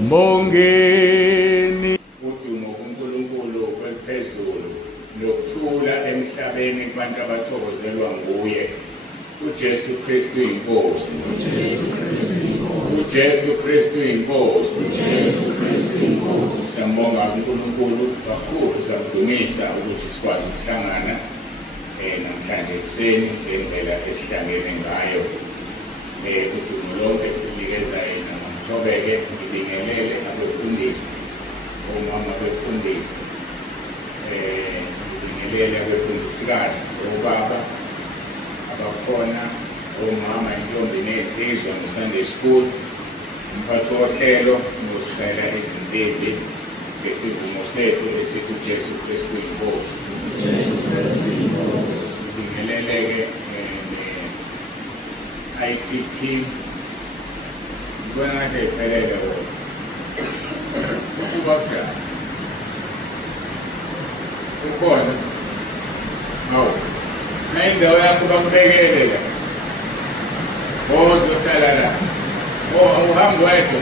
Mbongeni udumo kuNkulunkulu kweliphezulu nokuthula emhlabeni kubantu abathokozelwa nguye uJesu Kristu inkosi. uJesu Kristu inkosi. Siyambonga uNkulunkulu kakhulu, siyamdumisa ukuthi sikwazi ukuhlangana namhlanje ekuseni ngendlela esihlangene ngayo. Udumo lonke sinikeza yena, ngithobeke ngibingelele abefundisi, omama befundisi, ngibingelele abefundisikazi, obaba abakhona, omama, intombi nensizwa no-Sunday School, umphathi wohlelo nosishayela izinsimbi ngesivumo sethu esithi uJesu Kristu inkosi. Ngibingelele-ke IT team, ngibona ngathi ayiphelele wona. Ukuba kunjani? Ukhona? Hawu, nayindawo yakho bakubekele la. Ozohlala la. Awuhambi wedwa.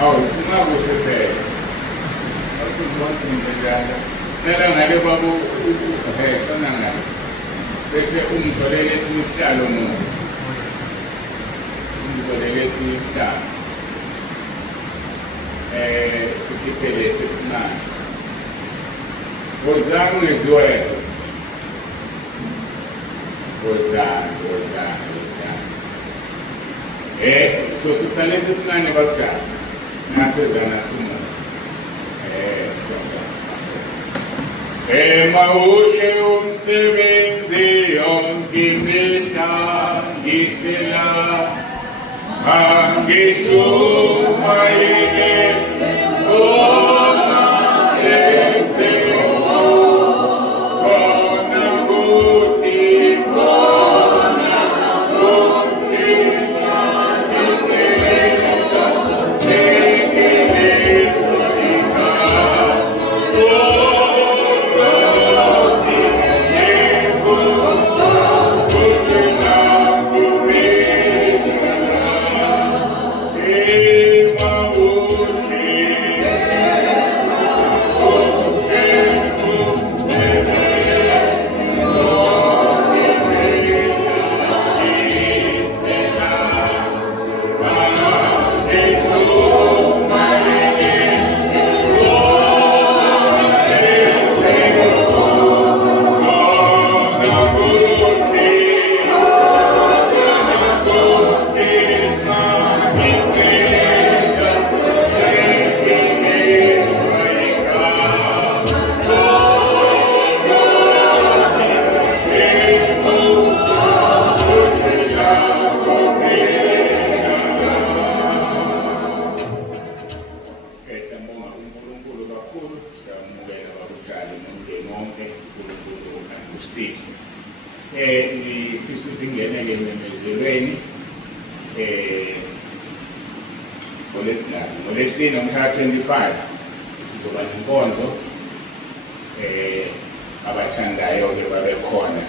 Hawu, ungakuhle phela. Awuthi ngibonise njalo. Hlala ngale babo hlala ngale. Bese ungitholele esinye isitalo muzi. Ungitholele esinye isitalo. Sikhiphe lesi esincane. Wozani ngeziwelo. Wozani. Sosusa lesi esincane bakujala. Nasezana sumuzi. Mawushe umsebenzi yonke imihla ngisela angishumayele sona eselo kona kuthi ngifisa ukuthi ngingenele ememezelweni ngoLwesine umhla 25 sizoba nenkonzo abathandayo-ke babe khona.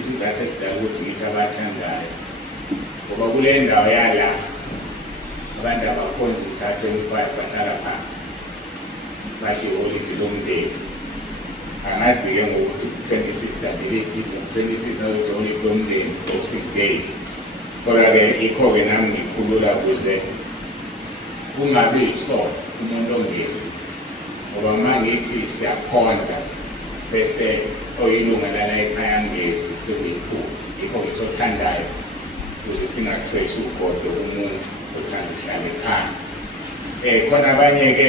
Isizathu esidala ukuthi ngithi abathandayo ngoba kule ndawo yala abantu abakhonzi umhla 25 bahlala phansi bathi iholide lomndeni. Angazi-ke ngokuthi 26 nokuthi iholide lomndeni Boxing Day, kodwa-ke yikho-ke nami ngikhulula ukuze kungabi yisona umuntu ongesi, ngoba uma ngithi siyakhonza bese oyilunga lala ekhaya ngesi sekuyiphutha. Yikho ngithi othandayo ukuze singathwesi ugodo umuntu othanda ukuhlala ekhaya. Khona abanye-ke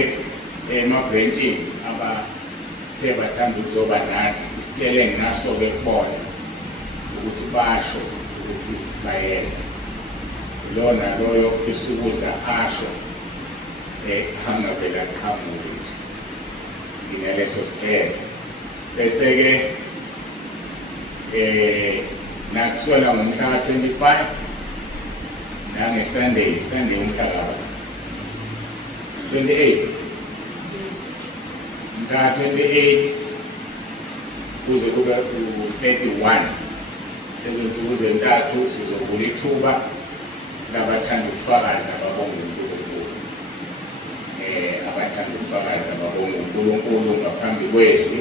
emabhrentshini abathe bathanda ukuzoba nathi, isicelo enginaso-ke kubona ukuthi basho ukuthi bayeza. Lona loyo ofisa ukuza asho angavela aqhamuke nje nginaleso sicelo. Bese-ke nakuswela ngomhla ka-25 nange-Sunday umhla ka-28 mhla ka-28 kuze kube u-31 lezo nsuku zentathu sizovula ithuba labathanda ukufakaza ababonga uNkulunkulu. abathanda ukufakaza babonge uNkulunkulu ngaphambi kwezwi.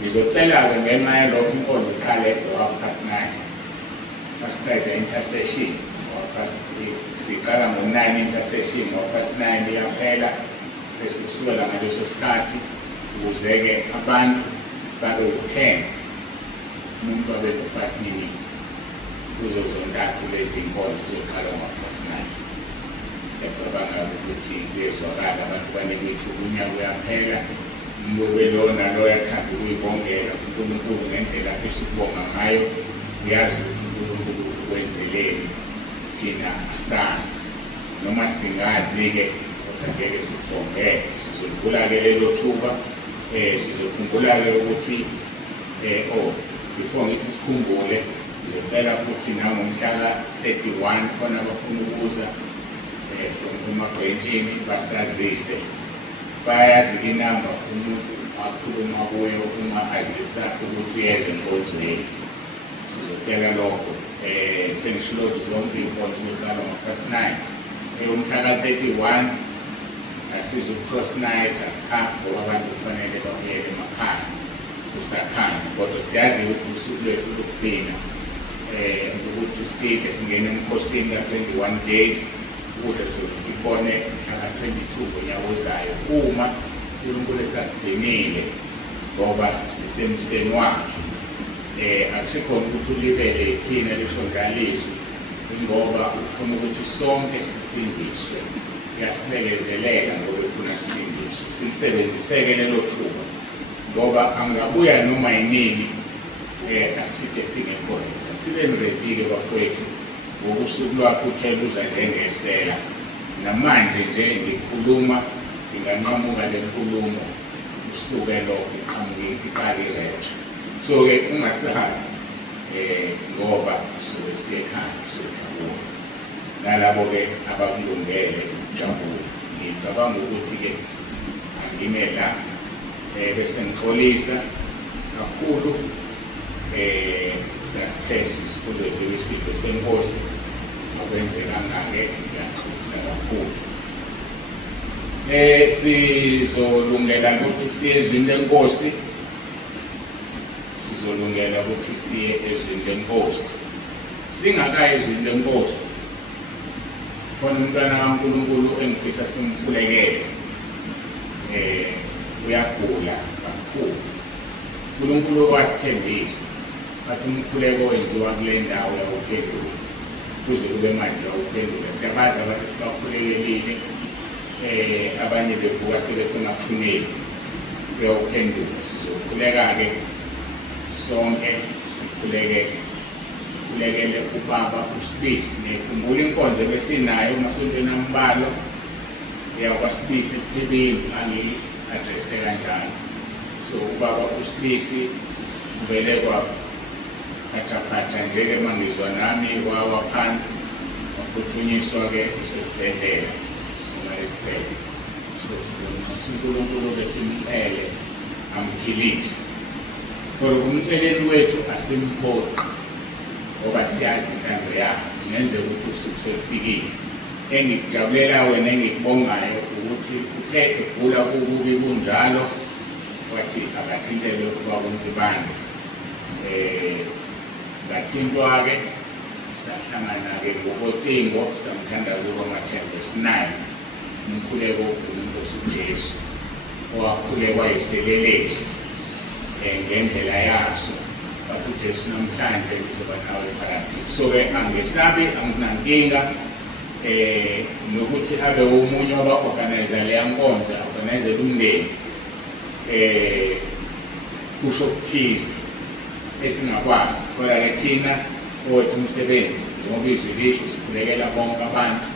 Ngizocela-ke ngenxa yalokho inkonzo iqale ngo-9:30. Masiqeda intercession siqala ngo-9 intercession, ngo-9 iyaphela bese kusukela ngaleso sikhathi ukuze-ke abantu babe u-10, umuntu babe no-5 minutes kuzo zontathu lezi inkonzo zizoqala ngo-9. Ngiyacabanga ukuthi kuyezwakala abantu banekithi unyaka uyaphela. Umuntu belona lo yathanda ukuyibongela uNkulunkulu ngendlela afisa ukubonga ngayo, uyazi ukuthi uNkulunkulu ukwenzeleni, thina asazi. Noma singazi-ke kodwa ngeke sibongele, sizodlula-ke lelo thuba. Sizokhumbula-ke ukuthi before ngithi sikhumbule, ngizocela futhi nangomhla ka-31 khona abafuna ukuza from emabhentshini basazise. Bayazi inamba umuntu akhuluma kuyo uma azisa ukuthi uyeza enkonzweni. Sizocela lokho. Sengishilo zonke inkonzo ziqala ngo-9. Umhla ka-31 asize u-cross night cha, ngoba abantu kufanele babuyele emakhaya kusakhanya, kodwa siyazi ukuthi usuku lwethu lokugcina ukuthi sidle singene emkhosini ka-21 days ukuze soze sibone mhla ka-22 ngonyaka ozayo uma uNkulunkulu esasigcinile ngoba sisemseni wakhe. Akusikhona ukuthi ulibele thina lishondalizwe ngoba ufuna ukuthi sonke sisindiswe. Uyasibekezelela ngoba ufuna sisindiswe, silisebenziseke lelo thuba ngoba angabuya noma yinini asifike singekhona. Sibe ready-ke bafowethu ngokusuku lwakho uthela uza njengesela. Namanje nje ngikhuluma nginganqamuka le nkulumo usuke lokho iqala iretha. So-ke ungasahabi ngoba suke siyekhaya sojabula. Nalabo-ke abakulungele ukujabula. Ngicabanga ukuthi-ke angime la bese ngixolisa kakhulu. Sasithe kuzodliwa isidlo senkosi, akwenzekanga-ke ngiyaxolisa kakhulu. Sizolungela ukuthi siye ezwini lenkosi. Sizolungela ukuthi siye ezwini lenkosi. Singakayi ezwini lenkosi, khona umntwana kaNkulunkulu engifisa simkhulekele. Uyagula kakhulu. uNkulunkulu wasithembisa athi umkhuleko owenziwa kule ndawo yawuphendula kuze kube manje yawuphendula. Siyabazi abantu esibakhulekelile, abanye bevuka sebesemathuneni uyawuphendula. Sizokhuleka-ke sonke sikhulekele uBaba uSibisi. Ngikhumbula inkonzo ebesinayo emasontweni ambalwa yakwaSibisi eThebeni, angi-adrese kanjalo. So uBaba uSibisi uvele kwaphathaphatha njeke mangizwa nami kwawa phansi, waphuthunyiswa-ke usesibhedlela noma esibhedlela. So uNkulunkulu-ke simcele amphilise. Kodwa umceleli wethu asimphoqi ngoba siyazi intando yakhe. Ngenzeka ukuthi usuku selufikile. Engikujabulela wena engikubongayo ukuthi uthe egula kubi kunjalo wathi akathintele ukuba kunzibane. Ngathintwa-ke sahlangana-ke ngokocingo samthandazo kwama-10:9 umkhuleko uNkosi uJesu owakhulekwa yiselelesi ngendlela yaso. Bathi uJesu namhlanje uzoba nawe eparadise. So-ke angesabi, anginankinga nokuthi abe omunye waba-organizer leya nkonzo, organizer umndeni. Kusho okuthize esingakwazi, kodwa-ke thina owethu umsebenzi njengoba izwi lisho sikhulekela bonke abantu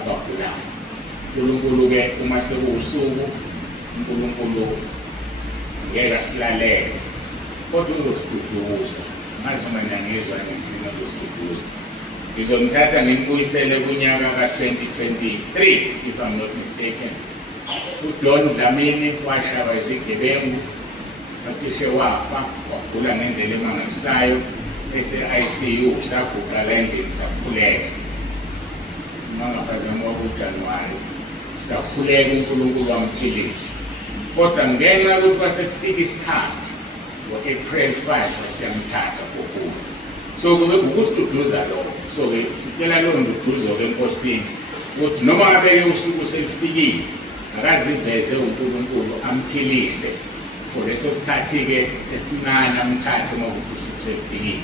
abagulayo. uNkulunkulu-ke uma sekuwusuku, uNkulunkulu ngeke asilalele kodwa uzosiduduza. Ngazi uma ngiyangizwa ngithina uzosiduduza. Ngizomthatha ngimbuyisele kunyaka ka-2023 if I'm not mistaken. uDon Dlamini washaywa izigebengu, wacishe wafa, wagula ngendlela emangalisayo ese-ICU, saguqa la endlini sakhuleka. mangaphazama kuJanuwari sisakhuleka uNkulunkulu wamphilisa. Kodwa ngenxa yokuthi kwasekufika isikhathi ngo-April 5 siyamthatha for good. So kube ukusiduduza lokho. So ke sicela lo nduduzo ke enkosini ukuthi noma ngabe usuku selifikile akaziveze uNkulunkulu amphilise for leso sikhathi ke esincane amthathe uma ukuthi usuku selifikile.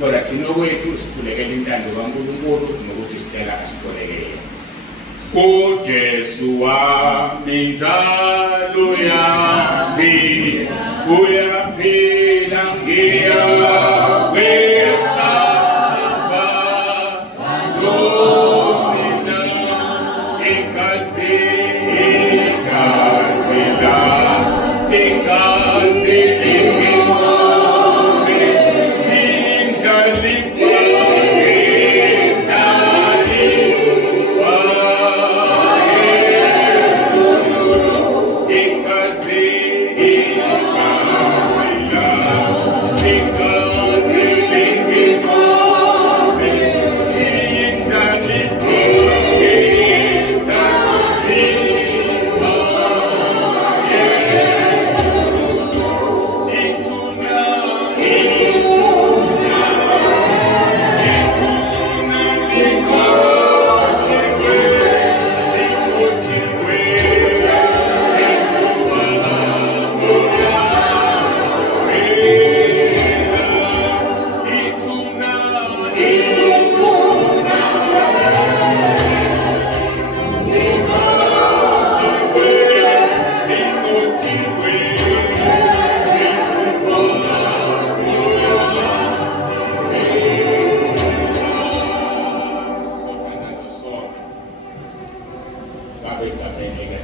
Kodwa thina kwethu sikhulekela intando kaNkulunkulu nokuthi sicela asibolekele. uJesu wami njalo uyaphila ngiyawesaba lomina igazi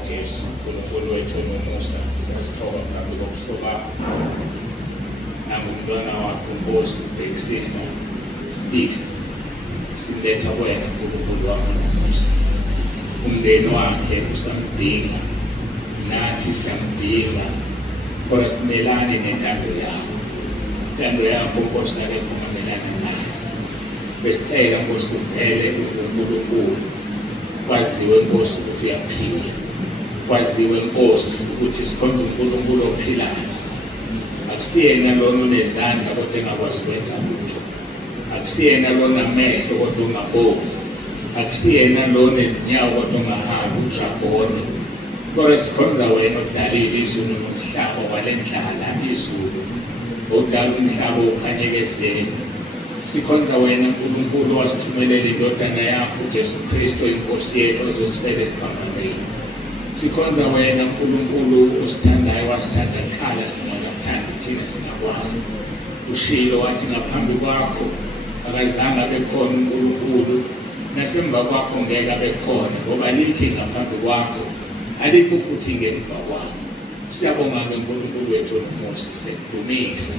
Jesu uNkulunkulu wethu nomusa siyazithoba phambi kobuso bakho nangumntwana wakho Nkosi ubhekisisa speaks siletha wena uNkulunkulu wakho nomusa umndeni wakhe usamdinga nathi samdinga kodwa simelane nentando yakho Nkosi ake kumelana nayo besithela Nkosi uphele uNkulunkulu kwaziwe Nkosi ukuthi uyaphila kwaziwe Nkosi ukuthi sikhonza uNkulunkulu ophilayo akusiyena lona unezandla kodwa engakwazi ukwenza lutho akusiyena lona amehlo kodwa ungaboni akusiyena lona izinyawo kodwa ungahambi ujabone kodwa sikhonza wena odalile izulu nomhlaba walendlala izulu odala umhlaba ukhanyekezele sikhonza wena uNkulunkulu wasithumelela indodana yakho uJesu Kristu inkosi yethu ozosifela esiphambanweni sikhonza wena uNkulunkulu osithandayo wasithanda kuqala singakathandi thina singakwazi ushilo wathi ngaphambi kwakho akazange abe khona uNkulunkulu nasemva kwakho ngeke abe khona ngoba likhi ngaphambi kwakho alikho futhi ngemva kwakho siyabonga uNkulunkulu wethu nomusa sekudumisa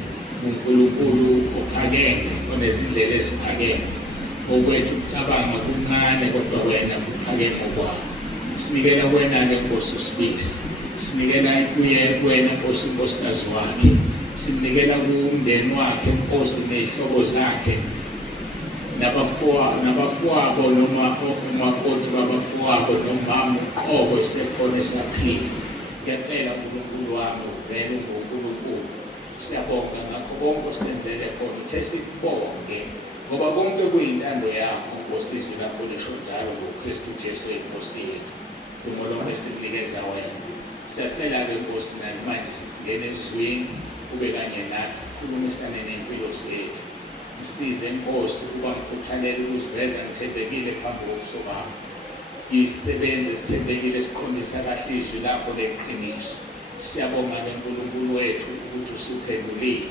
uNkulunkulu ophakeme onezindlela eziphakeme okwethu ukucabanga kuncane kodwa wena uphakeme kwakho sinikela wena-ke Nkosi uSpeaks sinikela kuye wena Nkosi unkosikazi wakhe sinikela kumndeni wakhe Nkosi ney'hlobo zakhe nabafowabo noma umakoti babafowabo nomama uqobo esekhona esaphila siyacela uNkulunkulu wami uvele unguNkulunkulu siyabonga ngakho konke osenzele khona uthe sikubonge ngoba konke kuyintando yakho ngosizwe lakho lisho njalo ngoKristu Jesu inkosi yethu umolongo esikunikeza wena siyacela-ke Nkosi manje sisigene ezweni kube kanye nathi ukhulumisane nempilo zethu isize Nkosi ukuba ngikhuthalele ukuziveza ngithembekile phambi kobuso bakho isebenze sithembekile siqondisa kahle izwi lakho leqiniso siyabonga-ke uNkulunkulu wethu ukuthi usuphendulile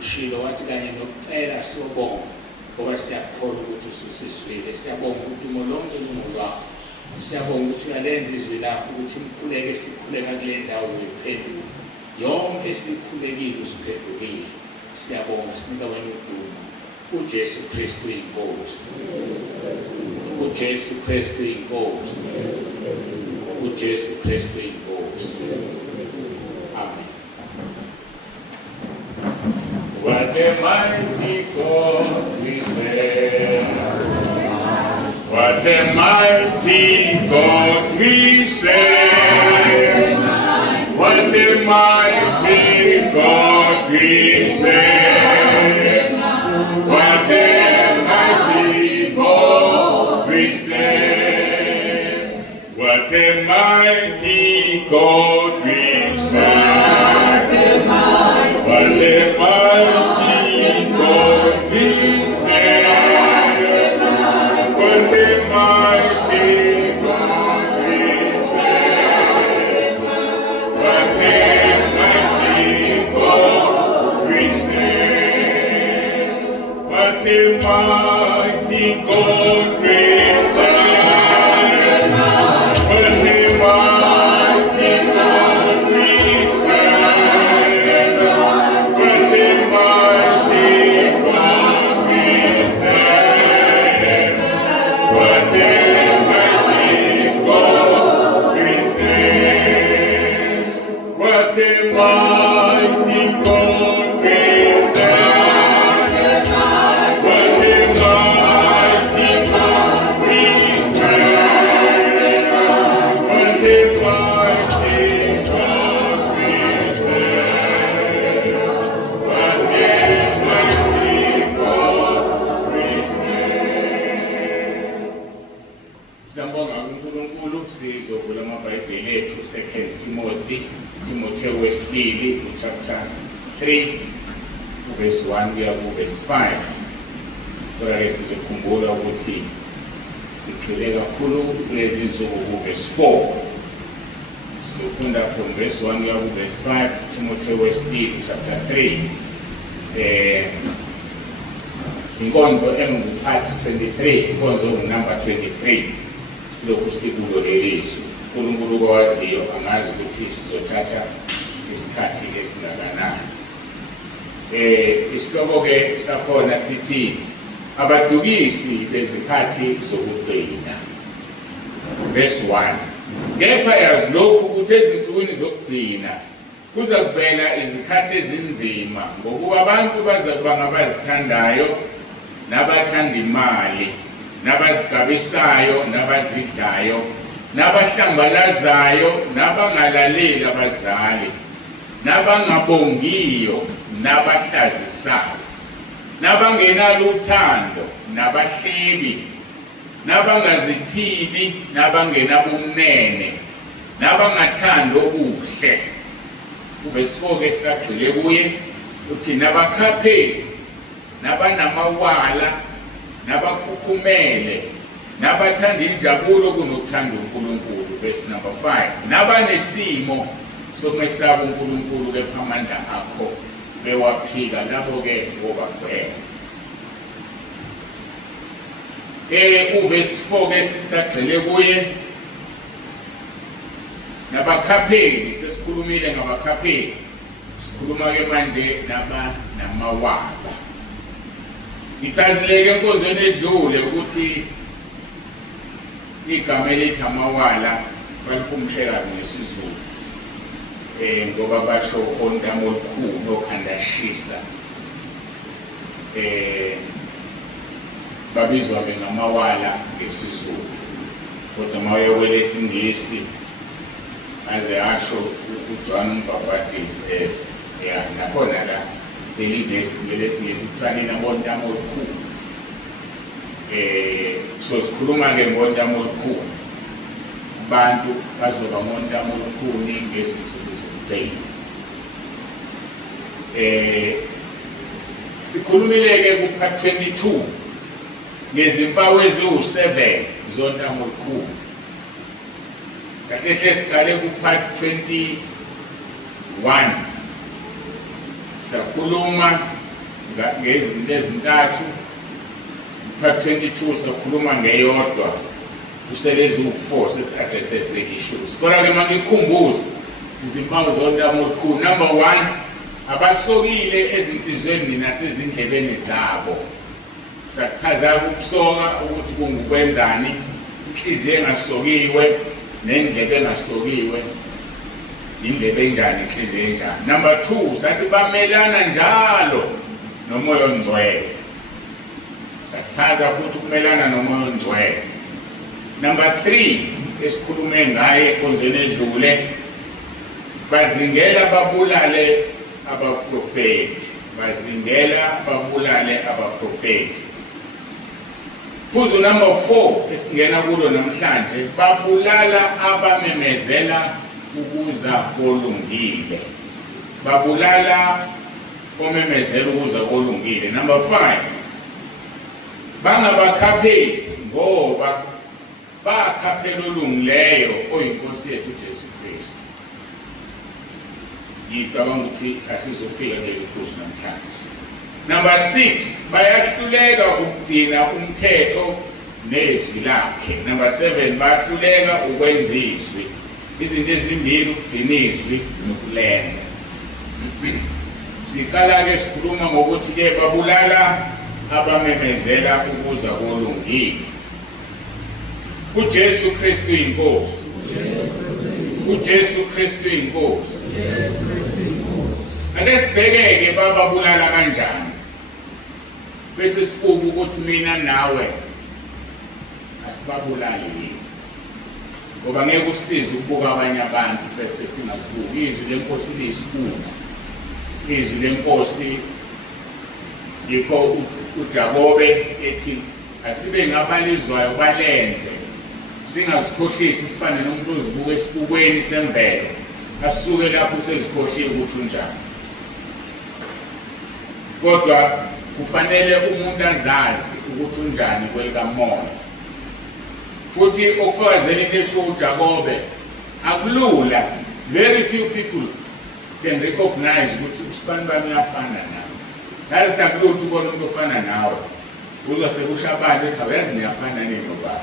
ushilo wathi kanye nokucela sobonga ngoba siyakholwa ukuthi ususizwile siyabonga ukuthi molonke lungolwakho siyabonga ukuthi uyalenza izwi lakho ukuthi sikhuleke sikhuleka kule ndawo uyiphendula yonke sikhulekile usiphendulile siyabonga sinika wena udumo uJesu Kristu inkosi uJesu Kristu inkosi uJesu Kristu inkosi amen. What a mighty God we serve. What a mighty God we serve. What a mighty God we serve. What a mighty God we serve. What a mighty God we serve. What a mighty God we serve. What a mighty God we serve. What a mighty God we serve. What a mighty God we serve. What a mighty God we serve. What a mighty God we serve. What a mighty God we serve. What a mighty God we serve. What a mighty God we serve. What a mighty God we serve. What a mighty God we serve. Sambonga uNkulunkulu sizovula amabhayibheli ethu 2 Timothy wesibili chapter 3 verse 1 kuya ku verse 5. Kodwa ke sizokhumbula ukuthi siphile kakhulu kulezi insuku ku verse 4. Sizofunda from verse 1 kuya ku verse 5 Timothy wesibili chapter 3. Inkonzo enguphathi 23, inkonzo number 23. Silokhu sikulo lelizwi. uNkulunkulu kwaziyo angazi ukuthi sizothatha isikhathi esingakanani. Isihloko ke sakhona sithi abadukisi bezikhathi zokugcina. Verse 1. Kepha yazi lokhu ukuthi ezinsukwini zokugcina kuza kuvela izikhathi ezinzima ngokuba abantu bazakuba ngabazithandayo nabathanda imali, nabazigabisayo, nabazidlayo, nabahlambalazayo, nabangalaleli abazali, nabangabongiyo, nabahlazisayo, nabangenalo uthando, nabahlebi, nabangazithibi, nabangenabumnene, nabangathandi okuhle. Verse 4 ke sagxile kuye uthi nabakhapheli, nabanamawala, nabakhukhumele, nabathanda injabulo kunokuthanda uNkulunkulu. Verse number 5. Nabanesimo sokumesaba uNkulunkulu kepha amandla akho bewaphika labo ke ngobagwema. Verse 4 ke sisagxile kuye nabakhapheli. Sesikhulumile ngabakhapheli, sikhuluma ke manje namawala. Ngicazileke enkonzweni edlule ukuthi igama elithi amawala baliphumshe kabi ngesizulu, ngoba basho ontamo olukhulu okhandashisa, babizwa-ke ngamawala ngesizulu. Kodwa uma uyewela esiNgisi aze asho uJohn Mbabane nakhona la leli vesi kumele siNgisi kufanele ngontamo olukhulu. So sikhuluma-ke ngontamo olukhulu, abantu bazoba ngontamo olukhulu ngezinsuku zokugcina. Sikhulumile-ke ku-part 22 ngezimpawu eziwu-7 zontamo olukhulu. Kahle hle siqale ku-part 21 sakhuluma ngezinto ezintathu. Part 22 sakhuluma ngeyodwa, kuselezi u4 sesi-address issues. Kodwa ke mangikhumbuza izimpawu zontamo olukhulu. Number 1, abasokile ezinhlizweni nasezindlebeni zabo. Sachaza ukusoka ukuthi kungukwenzani, inhliziyo engasokiwe nendlebe engasokiwe, indlebe enjani, inhliziyo enjani. Number 2, sathi bamelana njalo nomoya ongcwele. Sachaza futhi ukumelana nomoya ongcwele. Number 3 esikhulume ngaye enkonzweni edlule, bazingela babulale abaprofeti. Bazingela babulale abaprofeti. Phuzu number 4 esingena kulo namhlanje, babulala abamemezela ukuza kolungile. Babulala omemezela ukuza kolungile. Number 5, bangabakhapheli ngoba bakhaphela olungileyo oyinkosi yethu uJesu Kristu. Ngicabanga ukuthi asizofika kuleli phuzu namhlanje. Number 6, bayahluleka ukugcina umthetho nezwi lakhe. Number 7, bayahluleka ukwenza izwi. Izinto ezimbili, ukugcina izwi nokulenza. Siqala-ke sikhuluma ngokuthi-ke babulala abamemezela ukuza kolungile. uJesu Kristu inkosi. uJesu Kristu inkosi. Ake sibheke-ke bababulala kanjani. Bese sibuka ukuthi mina nawe asibabulali yini. Ngoba ngeke usize ukubuka abanye abantu bese singasibuki. Izwi lenkosi liyisibuko. Izwi lenkosi yikho uJakobe ethi asibe ngabalizwayo balenze. Singazikhohlisi sifane nomuntu ozibuka esibukweni semvelo. Asuke lapho usezikhohliwe ukuthi unjani. Kodwa kufanele umuntu azazi ukuthi unjani kwelikamoya. Futhi okufakazela into esho uJakobe akulula. Very few people can recognize ukuthi usibani bami uyafana nawe. Yazi akulula ukuthi ubone umuntu ofana nawe. Uzosekusha abantu ethi uyazi niyafana nini nobaba.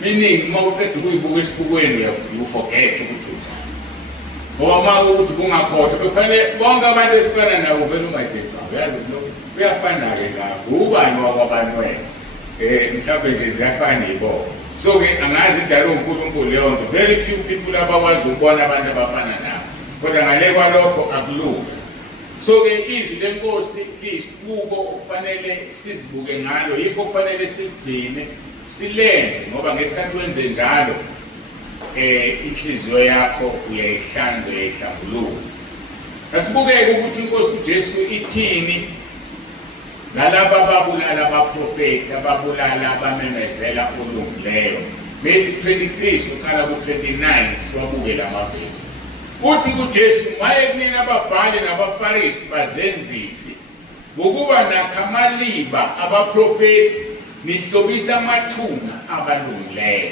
Meaning uma uqeda ukuyibuka esibukweni you forget ukuthi unjani. Ngoba uma ukuthi kungakhohlwa kufanele bonke abantu esifana nabo vele ungajetha. Uyazi lokho uyafana-ke ngakho. Ubani wakwabantu wena? Mhlawumbe nje ziyafana yibo. So-ke angazi idala uNkulunkulu leyo nto. Very few people abakwazi ukubona abantu abafana nabo. Kodwa ngale kwalokho akulula. So-ke izwi lenkosi liyisibuko okufanele sizibuke ngalo. Yikho kufanele sigcine silenze ngoba ngesikhathi wenze njalo inhliziyo yakho uyayihlanza uyayihlambulula. Asibukeke ukuthi inkosi uJesu ithini nalaba ababulala abaprofeti ababulala abamemezela olungileyo. Matthew 23 sokhala ku-29 siwabuke la mavesi. Uthi kuJesu mayekunina ababhali nabafarisi bazenzisi ngokuba nakhamaliba abaprofeti nihlobisa amathuna abalungileyo.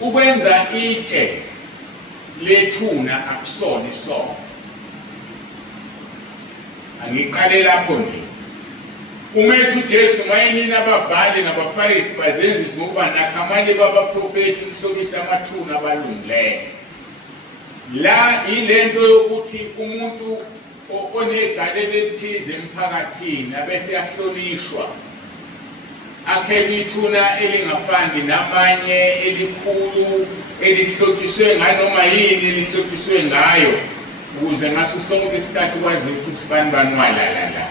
Ukwenza itshe lethuna akusona isono. Angiqale lapho nje. Umethi uJesu mayenina ababhali nabafarisi bazenzisi ngokuba nakhamaliba abaprofeti nihlobisa amathuna abalungileyo. La ilento yokuthi umuntu onegalelo elithize emphakathini abese yahlonishwa akhele ithuna elingafani namanye elikhulu elihlotshiswe nganoma yini elihlotshiswe ngayo ukuze ngaso sonke isikhathi kwazi ukuthi usibani banwalala.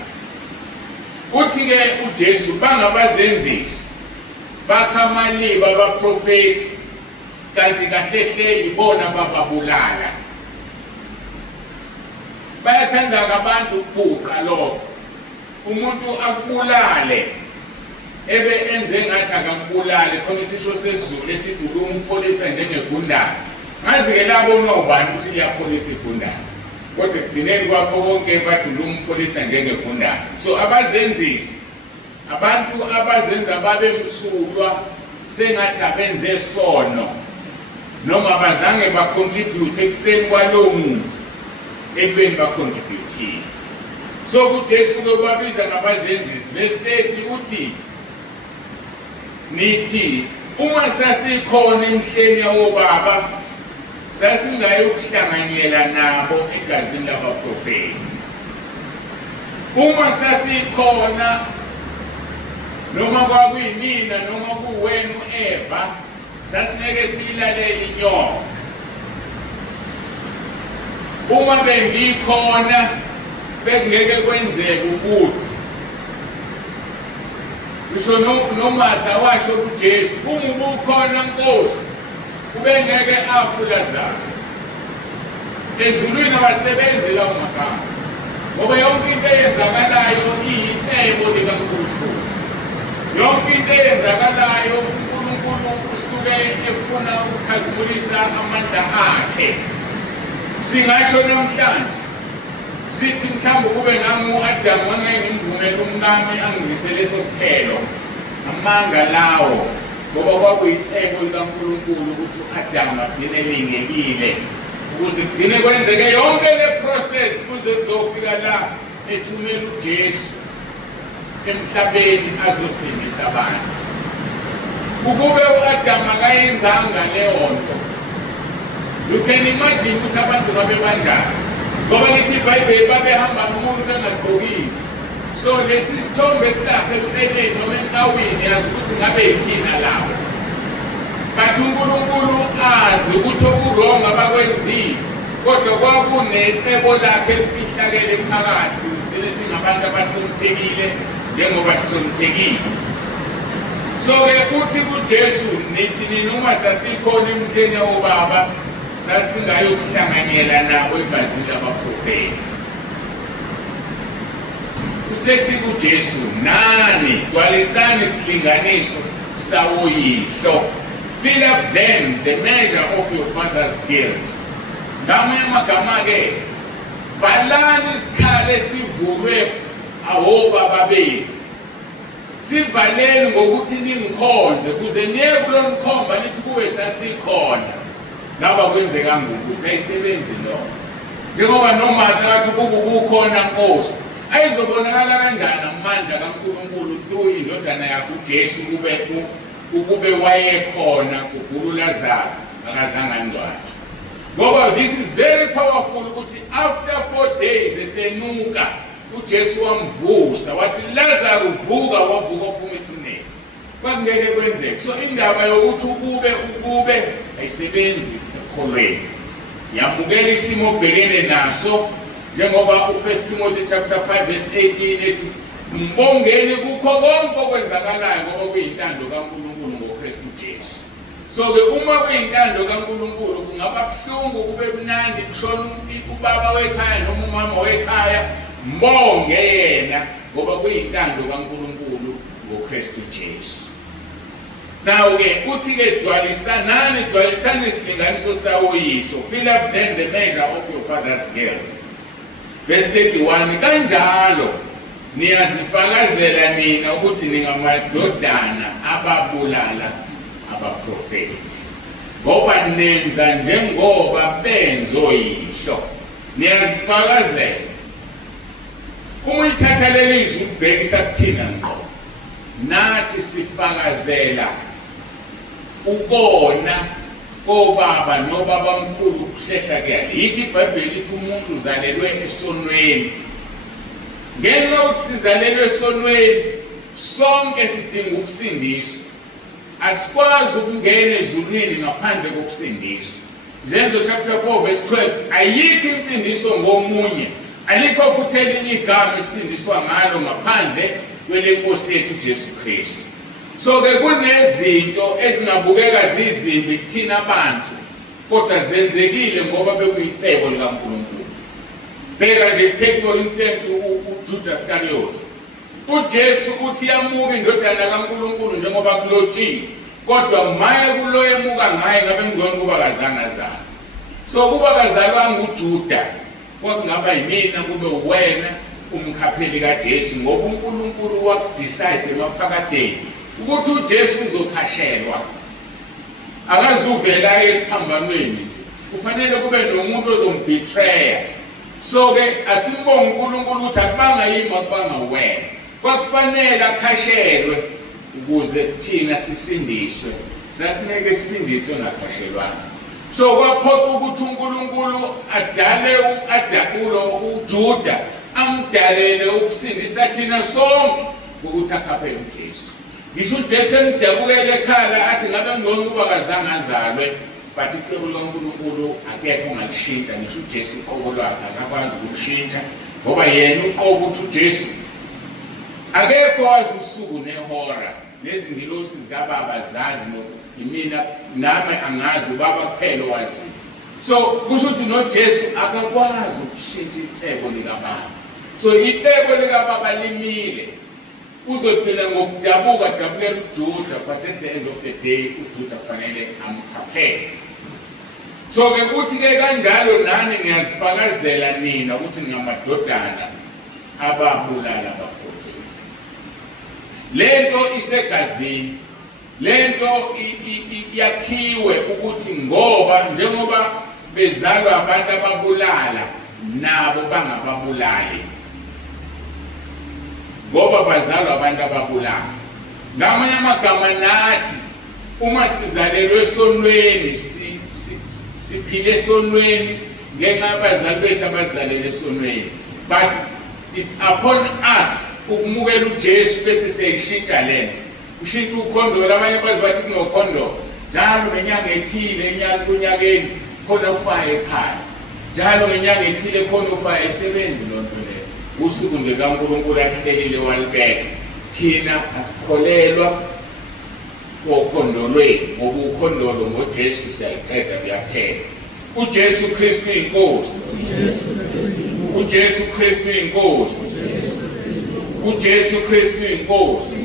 Uthi-ke uJesu bangabazenzisi bakhamaliba abaprofeti kanti kahlehle ibona bababulala. Bayathanda abantu ukubuka lokho. Umuntu akubulale ebe enze ngathi akakubulale khona isisho sesizulu esithi umpholisa njengegundane. Ngazi-ke labo nobani ukuthi liyapholisa igundane. Kodwa ekugcineni kwakho konke bathi umpholisa njengegundane. So abazenzisi abantu abazenza babe msulwa sengathi abenze sono noma bazange bacontribute ekufeni kwalowo muntu ekubeni bacontributile. So kuJesu kwabiza ngabazenzisi. Verse 30 uthi nithi uma sasikhona emhleni yawobaba sasingayo ukuhlanganyela nabo egazini labaprofeti. Uma sasikhona noma kwakuyimina noma kuwena uEva sasingeke siyilalele inyoka. Uma bengikhona bekungeke kwenzeke ukuthi ngisho noMartha washo kuJesu, uma ubukhona Nkosi ubengeke afa uLazaro. Ezulwini awasebenzi lawo magama, ngoba yonke into eyenzakalayo iyicebo likaNkulunkulu. Yonke into eyenzakalayo uNkulunkulu usuke efuna ukukhazimulisa amandla akhe. Singasho namhlanje sithi mhlawumbe kube nami uAdamu ngangimvumela umkami angivise leso sithelo, amanga lawo, ngoba kwakuyicebo likaNkulunkulu ukuthi uAdamu agcine elingekile, ukuze kugcine kwenzeke yonke le process kuze kuzofika la ethumela uJesu emhlabeni azosindisa abantu. Ukube uAdamu akayenzanga leyo nto, you can imagine ukuthi abantu babe banjani, ngoba lithi iBhayibheli babehamba nomuntu bengagqokile. So lesi sithombe silapha ekupheleni noma enkawini yazi ukuthi ngabe yithina lawo. But uNkulunkulu azi ukuthi okuronga abakwenzile, kodwa kwakunecebo lakhe elifihlakele phakathi ukuthi singabantu abahloniphekile njengoba sihloniphekile. So-ke uthi kuJesu nithi nina uma sasikhona emhleni wobaba sasingayokuhlanganyela nabo egazini labaprofethi. Usethi kuJesu, nani gcwalisani isilinganiso sawoyihlo. Fill up then the measure of your father's guilt. Ngamanye amagama-ke, valani isikhala esivulwe awobaba benu. Sivaleni ngokuthi ningikhonze kuze niye kulo mkhomba nithi kuwe sasikhona. Ngaba kwenzekanga ukuthi ayisebenzi lo. Njengoba noMartha kathi kubukhona Nkosi, ayizobonakala kanjani amandla kaNkulunkulu through indodana yakhe uJesu ukube wayekhona kugula uLazaro akazange angcwatshwe. Ngoba this is very powerful ukuthi after 4 days esenuka uJesu wamvusa wathi Lazaro vuka, wavuka uphuma ethuneni. Kwakungeke kwenzeke. So indaba yokuthi ukube ayisebenzi ekholweni. Yamukela isimo obhekene naso, njengoba u1 Timothy chapter 5 verse 18 ethi mbongeni kukho konke okwenzakalayo ngoba kuyintando kaNkulunkulu ngoKristu Jesu. So-ke uma kuyintando kaNkulunkulu kungaba buhlungu kube mnandi kushona ubaba wekhaya noma umama wekhaya, mbonge yena ngoba kuyintando kaNkulunkulu ngoKristu Jesu. Now-ke uthi-ke gcwalisani isilinganiso sawoyihlo. Fill up then the measure of your father's guilt. Verse 31, kanjalo niyazifakazela nina ukuthi ningamadodana ababulala abaprofethi, ngoba nenza njengoba benzoyihlo. Niyazifakazela. Uma ithatha leli izwi ubhekisa kuthina ngqo, nathi sifakazela ukona obaba nobabamkhulu kuhlehla kuyala. Yithi iBhayibheli ithi umuntu uzalelwe esonweni. Ngenxa yokuthi sizalelwe esonweni, sonke sidinga ukusindiswa. Asikwazi ukungena ezulwini ngaphandle kokusindiswa. Izenzo chapter 4 verse 12, ayikho insindiso ngomunye, alikho futhi elinye igama isindiswa ngalo ngaphandle kwelenkosi yethu Jesu Kristu. So-ke kunezinto ezingabukeka zizimbi kuthina abantu, kodwa zenzekile ngoba bekuyicebo likaNkulunkulu. Bheka nje, take for instance uJudas Iscariot. uJesu uthi yamuka indodana kaNkulunkulu njengoba kulotshiwe, kodwa maye kulo emuka ngaye ngabe ngcono kuba kazange azalwe. So kuba kazalwanga uJuda, kwakungaba yimina kube uwena umkhapheli kaJesu, ngoba uNkulunkulu wakudecide emaphakadeni ukuthi uJesu uzokhashelwa. Akazuvela esiphambanweni, kufanele kube nomuntu ozombetray. So-ke asimbonge uNkulunkulu ukuthi akubanga yimi akubanga wena, kwakufanele akhashelwe ukuze thina sisindiswe. Sasineke sisindiswe ngakhashelwanga. So kwaphoqa ukuthi uNkulunkulu adale uJuda, amdalele ukusindisa thina sonke ukuthi akhaphele uJesu. Ngisho uJesu emdabukele ekhala athi ngabe ngcono kuba kazange azalwe, but icebo likaNkulunkulu akekho ongalishintsha. Ngisho uJesu uqobo lwakhe akakwazi ukulishintsha, ngoba yena uqobo uthi uJesu akekho wazi usuku nehora lezi ngilosi zikababa zazi imina nami angazi ubaba kuphela wazi. So kusho ukuthi noJesu akakwazi ukushintsha icebo likababa. So icebo likababa limile, uzophila dabukela uJuda, but at the end of the day uJuda kufanele amkhaphele. So ke kuthi ke kanjalo nani ngiyazifakazela nina ukuthi ningamadodana ababulala abaprofeti. Lento isegazini, lento yakhiwe ukuthi njengoba bezalwa abantu ababulala nabo bangababulali. Ngoba bazalwa abantu ababulala. Ngamanye amagama nathi uma sizalelwe esonweni siphile esonweni ngenxa yabazali bethu abazalelwe esonweni. But it's upon us ukumukela uJesu bese siyishintsha lento. Ushintsha ukhondolo, abanye bazi bathi kunokhondolo. Njalo ngenyanga ethile kunyakeni khona ufaye ekhaya. Njalo ngenyanga ethile khona ufaye esebenzi lonto leyo. Usuku nje kaNkulunkulu ahlelile walibeka. Thina asikholelwa okhondolweni ngoba ukhondolo ngoJesu siyayiqeda kuyaphela. uJesu Kristu inkosi. uJesu Kristu inkosi. uJesu Kristu inkosi.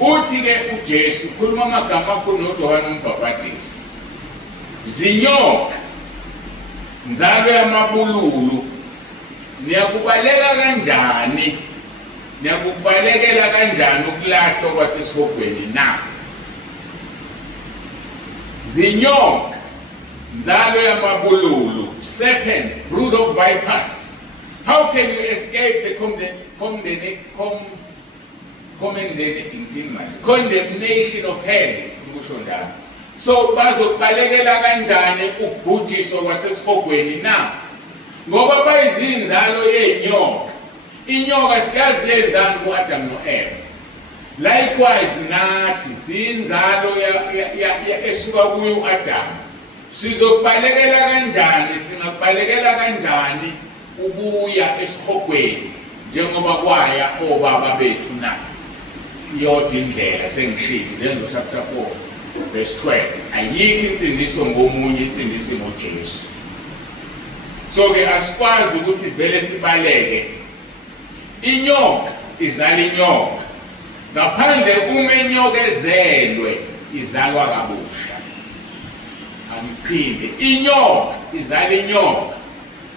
Uthi ke uJesu khuluma amagama akho noJohane uMbhapatisi. Zinyoka, nzalo yamabululu, niyakubaleka kanjani? Niyakubalekela kanjani ukulahlwa kwasesihogweni na? Zinyoka, nzalo yamabululu, serpents, brood of vipers. How can you escape the condemnation of hell? So bazokubalekela kanjani ukubhujiswa kwasesihogweni na? Ngoba bayizinzalo yenyoka. Inyoka siyazi yenzani kuAdam noEva. Likewise nathi sinzalo esuka kuyo uAdam. Sizokubalekela kanjani, singakubalekela kanjani ubuya esihogweni njengoba kwaya obaba bethu na? Yodwa indlela sengishilo Izenzo chapter 4 verse 12. Ayikho insindiso ngomunye, insindiso ngoJesu. So ke asikwazi ukuthi sivele sibaleke. Inyoka izala inyoka. Ngaphandle uma inyoka ezelwe izalwa kabusha. Angiphinde, inyoka izala inyoka.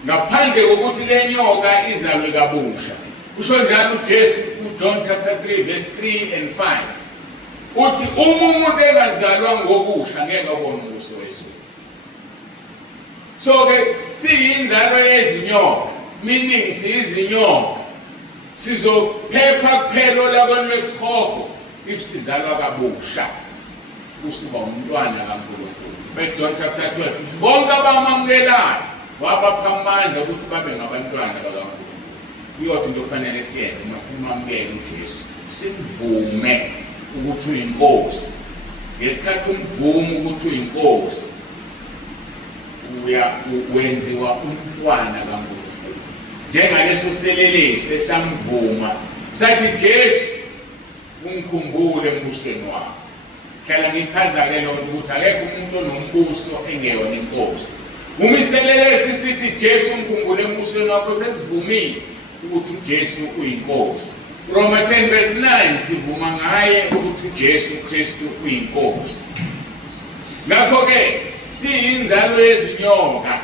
Ngaphandle kokuthi le nyoka izalwe kabusha. Usho njalo uJesu uJohn chapter 3 verse 3 and 5. Uthi umuntu engazalwa ngobusha ngeke abone ubuso weZulu. So ke siyinzalo yezinyoka, meaning siyizinyoka. Sizophepha kuphela lakwenwesihogo if sizalwa kabusha. Usuba umntwana kaNkulunkulu. 1 John chapter 12. Bonke abamamukelayo wabapha amandla ukuthi babe ngabantwana bakaNkulunkulu. Uyothi into ofanele siyenze uma simamukela uJesu, simvume ukuthi uyinkosi. Ngesikhathi umvumo ukuthi uyinkosi, wenziwa umntwana kaNkulunkulu. Njengaleso selelesi esamvuma sathi Jesu ungikhumbule embusweni wakho. Hlala ngichaza ke lonto ukuthi akekho umuntu onombuso engeyona inkosi. Uma iselelesi sithi Jesu ungikhumbule embusweni wakho, sesivumile ukuthi uJesu uyinkosi. Roma 10 verse 9 sivuma ngaye ukuthi uJesu Kristu uyinkosi. Ngakho ke siyinzalo yezinyoka,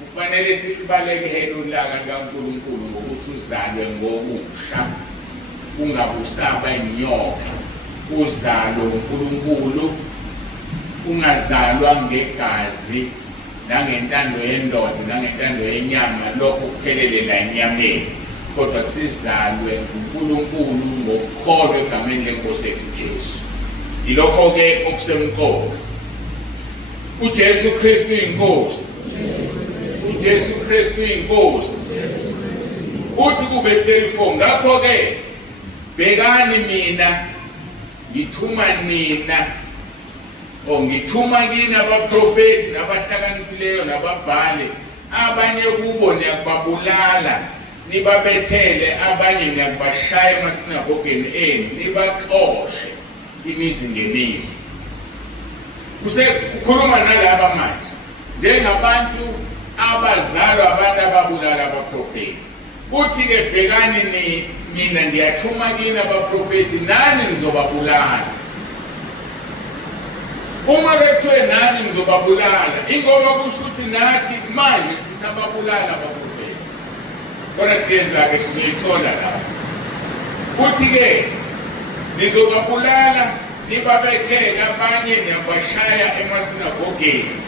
kufanele sibalekele ulaka kaNkulunkulu ngokuthi uzalwe ngobusha. Ungabusaba inyoka, uzalwe uNkulunkulu. Ungazalwa ngegazi nangentando yendoda nangentando yenyama, lokho kuphelele la enyameni, kodwa sizalwe uNkulunkulu ngokukholwa egameni lenkosi yethu Jesu. Ilokho ke okusemqoka. uJesu Kristu inkosi. uJesu Kristu inkosi. Uthi ku verse 34, ngakho ke bekani mina ngithuma nina, ngithuma kini abaprofeti nabahlakaniphileyo nababhali, abanye kubo niyakubabulala nibabethele abanye niyakubashaya emasinagogeni enu nibaxoshe imizi ngemizi. Kukhuluma nalaba manje njengabantu abazalwa abantu ababulala abaprofeti. Uthi-ke bhekani mina ndiyathuma kini abaprofeti nani nizobabulala. Uma bethiwe nani nizobabulala ingoba kusho ukuthi nathi manje sisababulala abaprofeti. Kodwa siyeza-ke sizoyithola lapho. Uthi-ke nizobabulala nibabethele abanye niyabashaya emasinagogeni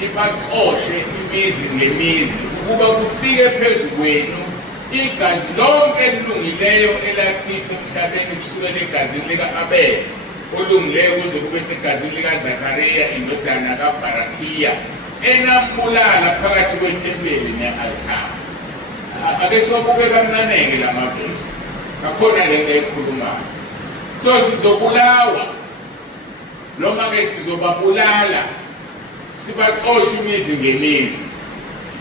nibaxoshe imizi ngemizi ukuba kufike phezu kwenu igazi lonke elilungileyo elachithwa emhlabeni kusukela egazini lika-Abele olungileyo kuze kube segazini likaZakhariya indodana kaBarakiya enambulala phakathi kwethempeli ne-altar. Ake siwabuke kancane-ke la mavesi akhona lento ekhulumayo. So sizobulawa noma-ke sizobabulala sibaxoshe imizi ngemizi.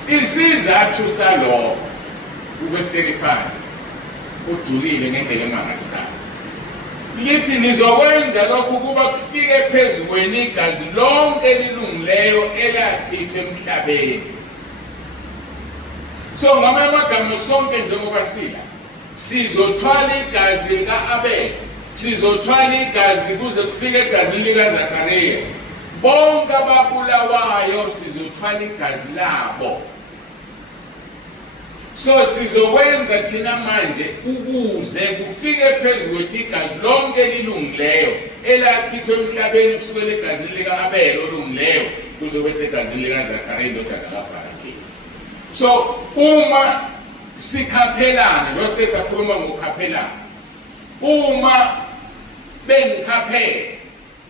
Isizathu salokho uverse 35 ujulile ngendlela emangalisayo. Lithi nizokwenza lokhu kuba kufike phezu kwenu igazi lonke elilungileyo elachithwa emhlabeni. So ngamanye amagama sonke njengoba sila sizothwala igazi lika-Abele, sizothwala igazi kuze kufike egazini likaZakhariya. Bonke ababulawayo sizothwala igazi labo. So sizokwenza thina manje ukuze kufike phezu kwethu igazi lonke elilungileyo elachithwa emhlabeni kusukela egazini lika-Abele olungileyo kuze kube segazini likaZakhariya indodana kaBarakiya. So uma sikhaphelana lose sakhuluma ngokukhaphelana, uma bengikhaphela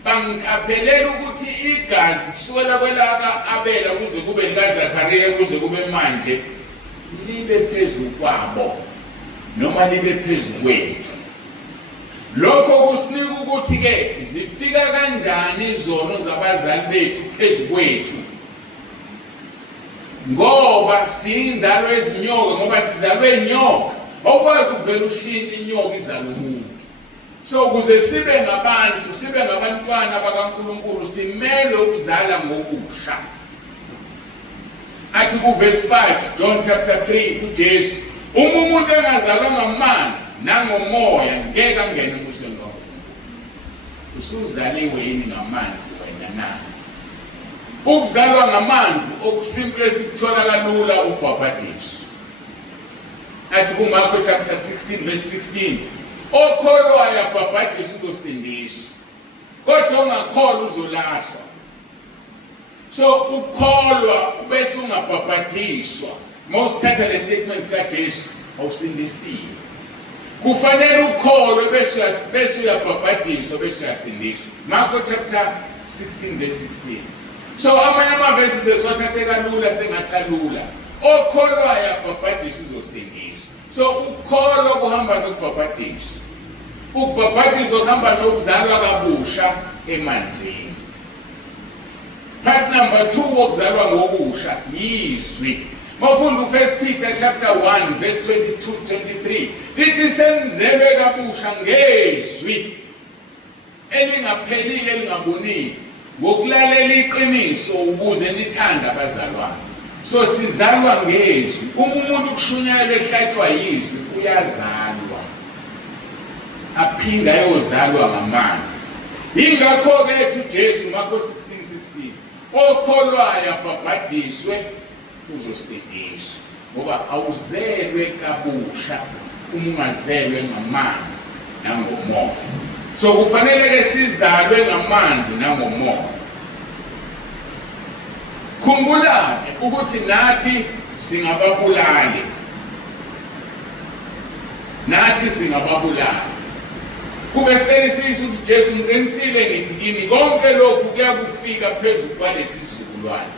bangikhaphelela ukuthi igazi kusukela kwelaka-Abele kuze kube likaZakhariya kuze kube manje libe phezu kwabo noma libe phezu kwethu. Lokho kusinika ukuthi-ke zifika kanjani izono zabazali bethu phezu kwethu, ngoba siyinzalo ezinyoka, ngoba sizalwe inyoka okwazi ukuvela ushintshe inyoka izala umuntu. So ukuze sibe ngabantu, sibe ngabantwana bakaNkulunkulu simele ukuzala ngobusha. Athi kuverse 5 John chapter 3 uJesu, umuntu engazalwa ngamanzi nangomoya ngeke angene embusweni kaNkulunkulu. Usuzaliwe yini ngamanzi wena na? Ukuzalwa ngamanzi okusimple esikuthola kalula ubhapatiso. Athi kuMarko chapter 16 verse 16, okholwayo abhapathiswe uzosindiswa, kodwa ongakholwa uzolahlwa. So ukholwa bese ungabhapathiswa, most thatha le statements kaJesu awusindisiwe. Kufanele ukholwe bese uyabhapathiswa bese uyasindiswa. Marko chapter 16 verse 16. So amanye amavesi seswathathe kalula sengathalula. Okholwayo abhapathiswe uzosindiswa. So ukholwa kuhamba nokubhapathiswa. Ukubhapathiswa kuhamba nokuzalwa kabusha emanzini. Part number 2 wokuzalwa ngobusha yizwi. Mawufunda uFirst Peter chapter 1 verse 22-23 lithi senzelwe kabusha ngezwi elingapheliyo elingabonile ngokulalela iqiniso ukuze nithande abazalwane. So sizalwa ngezwi. Umuntu kushunyayelwa ehlatshwa yizwi uyazalwa aphinda ayozalwa ngamanzi. Ingakho-ke ethi uJesu Marko 16:16, okholwayo abhapathiswe uzosindiswa, ngoba awuzelwe kabusha uma ungazelwe ngamanzi nangomoya. So kufanele-ke sizalwe ngamanzi nangomoya. Khumbulani ukuthi nathi singababulali. Kuverse 36 uthi Jesu ngiqinisile ngithi kini konke lokhu kuyakufika phezu kwalesi sizukulwane.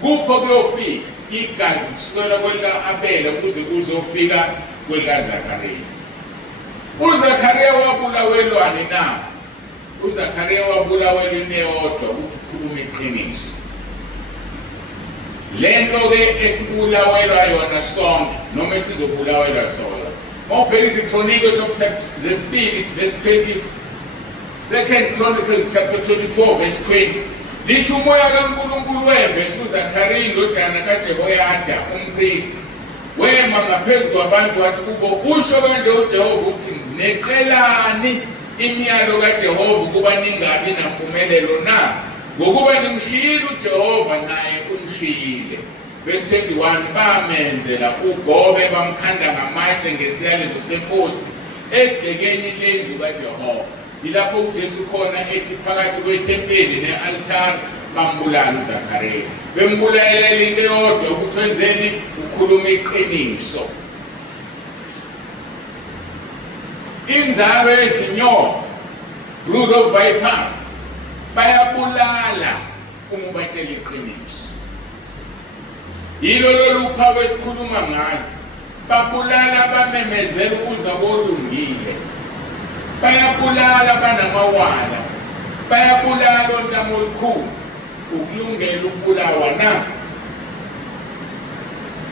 Kupho kuyofika igazi kusukela kwelika-Abele kuze kuzofika kwelikaZakhariya. uZakhariya wabulawelwani na? uZakhariya wabulawelwa into eyodwa, ukuthi ukhulume iqiniso. lento ke esibulawelwa yona sonke noma esizobulawelwa sona mawubheka iziKronike zesibili verse 20, 2 Chronicles chapter 24 verse 20, lithi umoya kaNkulunkulu wembese uZakhariya indodana kaJehoyada umpristi wema ngaphezu kwabantu wathi kubo, usho kanje uJehova uthi, neqelani imiyalo kaJehova ukuba ningabi nampumelelo na, ngokuba nimshiyile uJehova naye unishiyile. Verse 21, bamenzela ugobe bamkhanda ngamatshe ngesiyalezo senkosi egcekeni lendlu kaJehova. Ilapho uJesu khona ethi phakathi kwethempeli ne-altari bambulala uZakhariya. Bembulayela into eyodwa ukuthi wenzeni? Ukhuluma iqiniso. Inzalo yezinyoka, brood of vipers, bayabulala uma batshela iqiniso. Yilo lolu phawu esikhuluma ngalo. Babulala bamemezela ukuza kolungile. Bayabulala banamawala. Bayabulala ontamo olukhulu. Ukulungela ukubulawa na.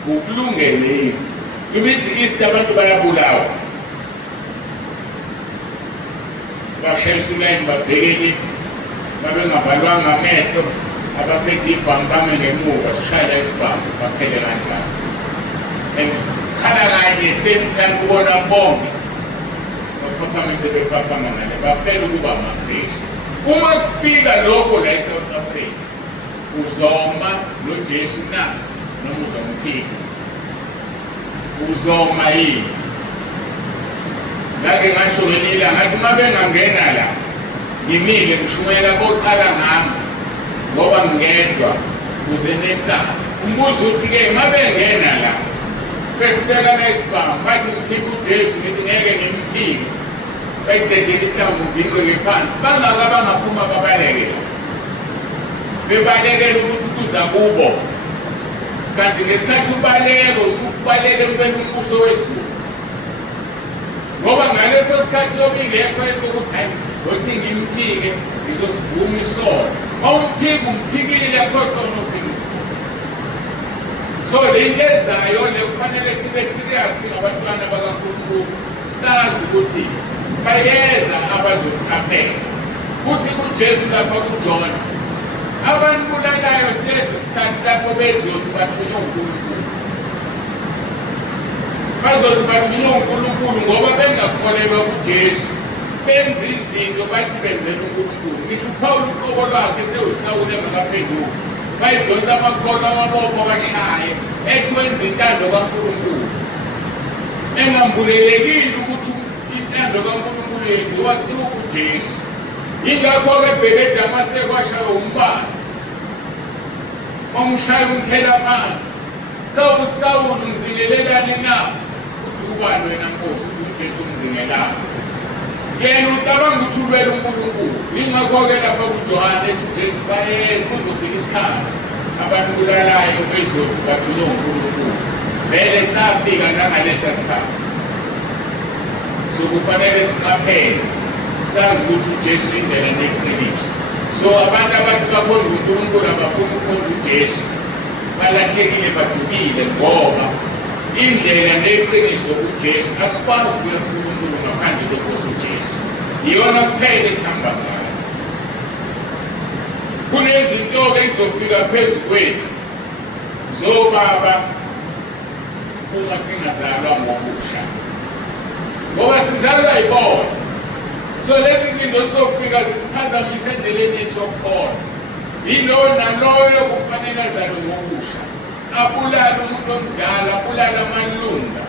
Ukulungele. Imiddle East abantu bayabulawa. Bashayisa ulayini babhekeni. Babengavalwanga amehlo. Abaphethe ibhamu bame ngemuva sishayela isibhamu baphele kanjalo. And khala kanye same time kubona bonke baphaphame sebephaphama ngale bafela ukuba amaKristu. Uma kufika lokho la eSouth Africa uzoma noJesu na noma uzomphika uzoma yini? Ngake ngasho ngelila ngathi uma bengangena la ngimile ngishumela boqala ngami ngoba ngedwa kuze nesaba. Umbuzo uthi-ke uma bengena la besibeka nesibhamu bathi ngiphike uJesu ngithi ngeke ngimphike bayidedele intambo ngiqeke phansi bangaka bangaphuma babalekela bebalekela ukuthi kuza kubo kanti ngesikhathi ubaleko usukubaleke kubela umbuso wezulu ngoba ngaleso sikhathi yobingekho lento ukuthi hayi othi ngimphike ngizosivuma isono mawumphike umphikile across on uphikile. So lento ezayo nekufanele sibe serious ngabantwana bakaNkulunkulu sazi ukuthi bayeza abazosikaphela kuthi kuJesu lapha kuJona abantu bulalayo sezi isikhathi lapho bezothi bathunywe uNkulunkulu bazothi bathunywe uNkulunkulu ngoba bengakholelwa kuJesu benza izinto bathi benzela uNkulunkulu. Ngisho uPawulu uqobo lwakhe sewusawule ngakaphenduka bayidonsa amakhono amabopho bashaye ethi wenza intando kaNkulunkulu engambulelekile ukuthi intando kaNkulunkulu yenziwa through uJesu. Ingakho-ke ebheke Damaseko ashaya umbane omshaya umthela phansi. Sawulu ngizingelelani na? Uthi ubani wena Nkosi? Uthi uJesu umzingelani. Yena ucabanga ukuthi ulwela uNkulunkulu. Ingakho-ke lapha kuJohane ethi uJesu kuzofika isikhathi abantu bulalayo bezothi bathunywe uNkulunkulu. Vele safika nangalesa sikhathi. So kufanele siqaphele sazi ukuthi uJesu indlela neqiniso. So abantu abathi bakhonza uNkulunkulu abafuna ukukhonza uJesu balahlekile badukile ngoba indlela neqiniso uJesu asikwazi ukuya kuNkulunkulu ngaphandle kokuthi uJesu iyona kuphela esihamba ngayo. Kunezinto-ke ezizofika phezu kwethu zobaba uma singazalwa ngobusha ngoba sizalwa yibona. So lezi zinto zizofika zisiphazamise endleleni yethu yokukhona. Yilo naloyo kufanele azalwe ngobusha abulale umuntu omdala abulale amalunga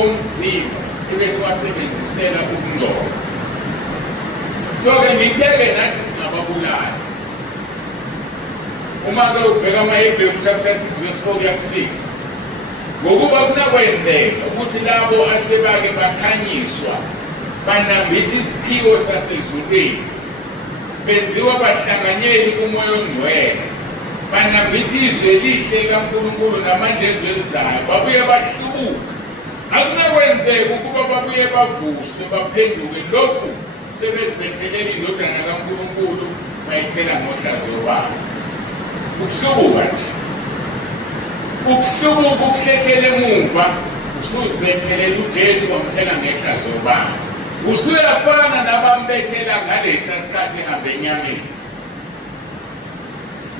omzimba ebese wasebenzisela ukungcola. So-ke ngitheke nathi singababulali. Uma-ke ubheka amaHebrew chapter 6 verse 4 kuya ku-6 ngokuba kunakwenzeka ukuthi labo asebake bakhanyiswa banambitha isiphiwo sasezulwini benziwa bahlanganyeli kumoya ongcwele banambitha izwi elihle likaNkulunkulu namanje ezwe elizayo babuye bahlubuka. Akunakwenzeka ukuba babuye bavuswe baphenduke lokhu sebezibethelela indodana kaNkulunkulu bayithela ngohlazo babo. Ukuhlubuka nje ukuhlubuka ukuhlehlela emuva usuzibethelela uJesu wamthela ngehlazo bani usuyafana nabambethela ngalesa sikhathi ehamba enyameni.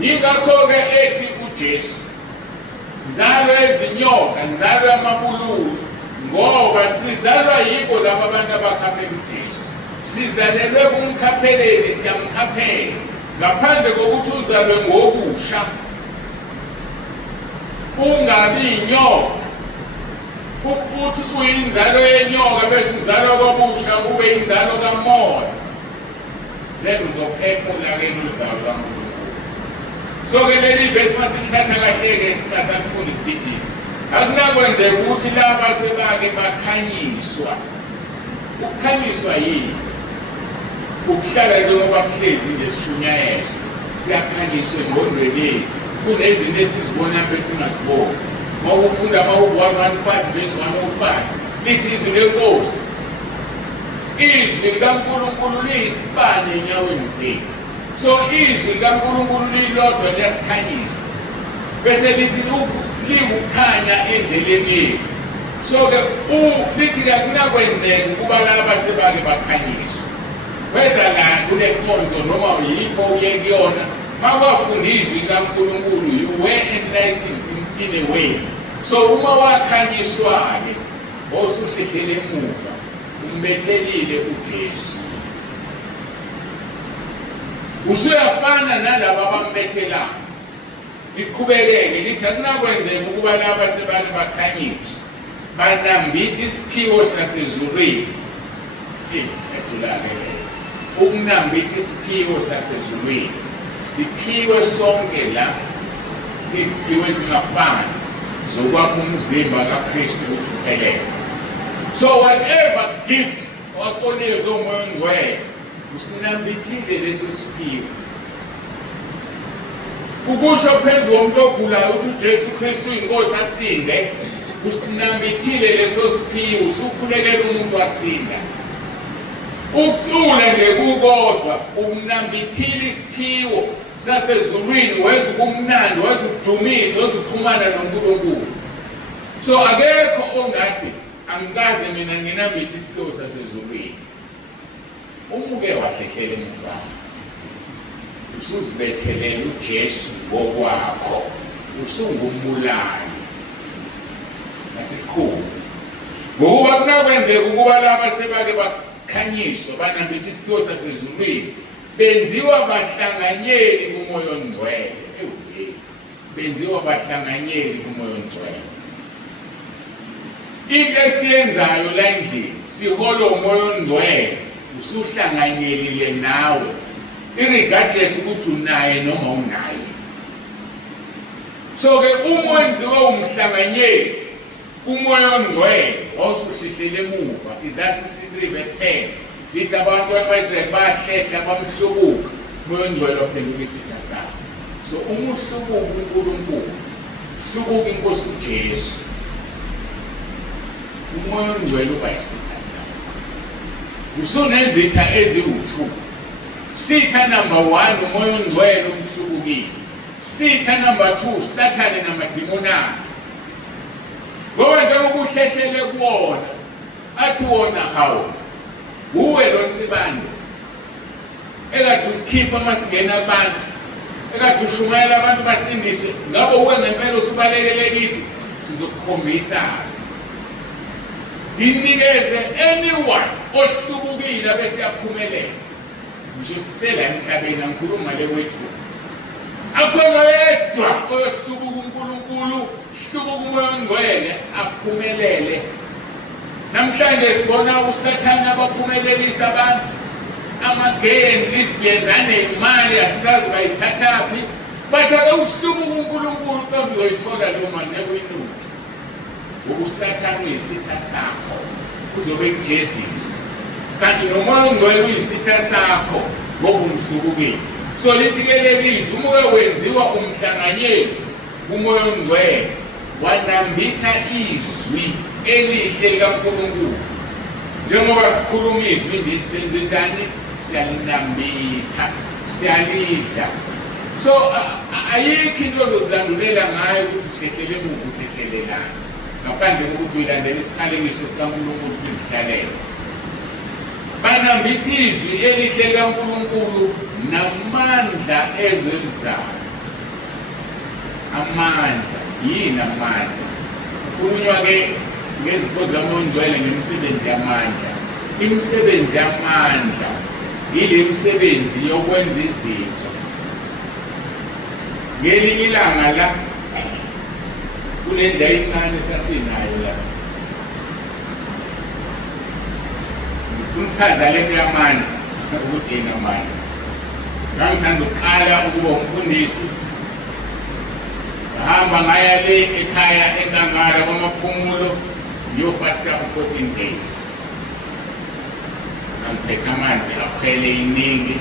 Yingakho-ke ethi uJesu nzalo ezinyoka nzalo yamabululu ngoba sizalwa yibo laba abantu abakhaphela uJesu. Sizalelwe kumkhapheleni siyamkhaphela ngaphandle kokuthi uzalwe ngokusha ungabi inyoka ukuthi uyinzalo yenyoka bese uzalwa kwabusha ube inzalo kamoya then uzophefumula-ke nozalo kaNkulunkulu. So-ke leli vesi masilithatha kahle-ke singasalifundi sigijima akunakwenzeka ukuthi laba sebake bakhanyiswa. Ukukhanyiswa yini? Ukuhlala njengoba sihlezi nje sishunyayezwa siyakhanyiswa engqondweni yethu kunezinto esizibona besingaziboni. Mawufunda mawu-115 verse 105 lithi izwi lenkosi izwi likaNkulunkulu liyisibane enyaweni zethu. So izwi likaNkulunkulu lilodwa liyasikhanyisa bese lithi liwukukhanya endleleni yethu. So-ke lithi akunakwenzeka ukuba laba sebake bakhanyiswa whether la kule nkonzo noma yipho uye kuyona makwafunda izwi likaNkulunkulu you were enlightened in a way. So uma wakhanyiswa-ke osuhlehlele emuva umbethelile uJesu usuyafana nalaba abambethelayo. Liqhubekeke lithi akunakwenzeka ukuba laba sebake bakhanyiswa banambithe isiphiwo sasezulwini. Ethulakele ukunambitha isiphiwo sasezulwini siphiwe sonke la iziphiwo ezingafani zokwakha umzimba kaKristu ukuthi uphelele. So whatever gift wakonikezwe uMoya oNgcwele usinambithile leso siphiwo. Ukusho phezu komuntu ogulayo ukuthi uJesu Kristu inkosi asinde usinambithile leso siphiwo usukhulekela umuntu wasinda. Ukucula nje kukodwa umnambithile isiphiwo sasezulwini weza ukumnandi weza ukudumisa weza ukuxhumana noNkulunkulu. So akekho ongathi angikaze mina nginambithe isiphiwo sasezulwini. Umuke wahlehlela emuva usuzibethelela uJesu ngokwakho usungumbulali asikhulu ngoba kunakwenzeka ukuba laba sebake bakhanyiswa banambithe isiphiwo sasezulwini benziwa bahlanganyeli kuMoya oNgcwele. Benziwa bahlanganyeli kuMoya oNgcwele. Into esiyenzayo la endlini siholwa uMoya oNgcwele usuhlanganyelile nawe irregardless ukuthi unaye noma unaye. So-ke uma wenziwa umhlanganyeli uMoya oNgcwele wawusuhlehlele emuva. Isaiah 63 verse 10 lithi abantu bakaIsrayeli bahlehla bamhlubuka uMoya oNgcwele waphenduka isitha sabo. So uma uhlubuka uNkulunkulu uhlubuka inkosi uJesu uMoya oNgcwele uba isitha sabo. Usunezitha eziwu-2. Sitha number 1 uMoya oNgcwele umhlubukile. Sitha number 2 Sathane namadimoni akhe. Ngoba njengoba uhlehlele kuwona athi wona hawu uwe lo nsibande ekade usikhipha masingena abantu ekade ushumayela abantu basindiswe ngabe uwe ngempela usubalekele kithi sizokukhombisa inikeze anyone ohlubukile bese yaphumelela ngisho sisela emhlabeni angikhuluma le wethu akhona yedwa ohlubuka uNkulunkulu hlubuka uMoya oNgcwele aphumelele. Namhlanje sibona uSathane abaphumelelisa abantu amageni lisibenzane imali asikazi bayithathaphi bathi ake uhlubuka uNkulunkulu kambe uyoyithola leyo mali ekuyinuthu. USathane uyisitha sakho uzobe kuJesus kanti noMoya oNgcwele uyisitha sakho ngoba umhlubukile. So lithi-ke leli izwi uma wenziwa umhlanganyeli kuMoya oNgcwele wanambitha izwi elihle likaNkulunkulu. Njengoba sikhuluma izwi nje senze njani siyalinambitha siyalidla So ayikho into ozozilandulela ngayo ukuthi uhlehlele emuva uhlehlelelana ngaphandle kokuthi uyilandele isiqalekiso sikaNkulunkulu sizihlalele. Banambitha izwi elihle kaNkulunkulu namandla ezwe elizayo. Amandla yini amandla? Kukhulunywa-ke ngezipho zikaMondwele ngemisebenzi yamandla. Imisebenzi yamandla yile misebenzi yokwenza izinto. Ngelinye ilanga la kule ndawo encane sasinayo la umchaza lento yamandla ukuthi yena amandla. Ngangisanda ukuqala ukuba umfundisi, ngahamba ngaya le ekhaya eNkangala kwamaphumulo ngiyofasta u-14 days. Ngiphethe amanzi aphele iningi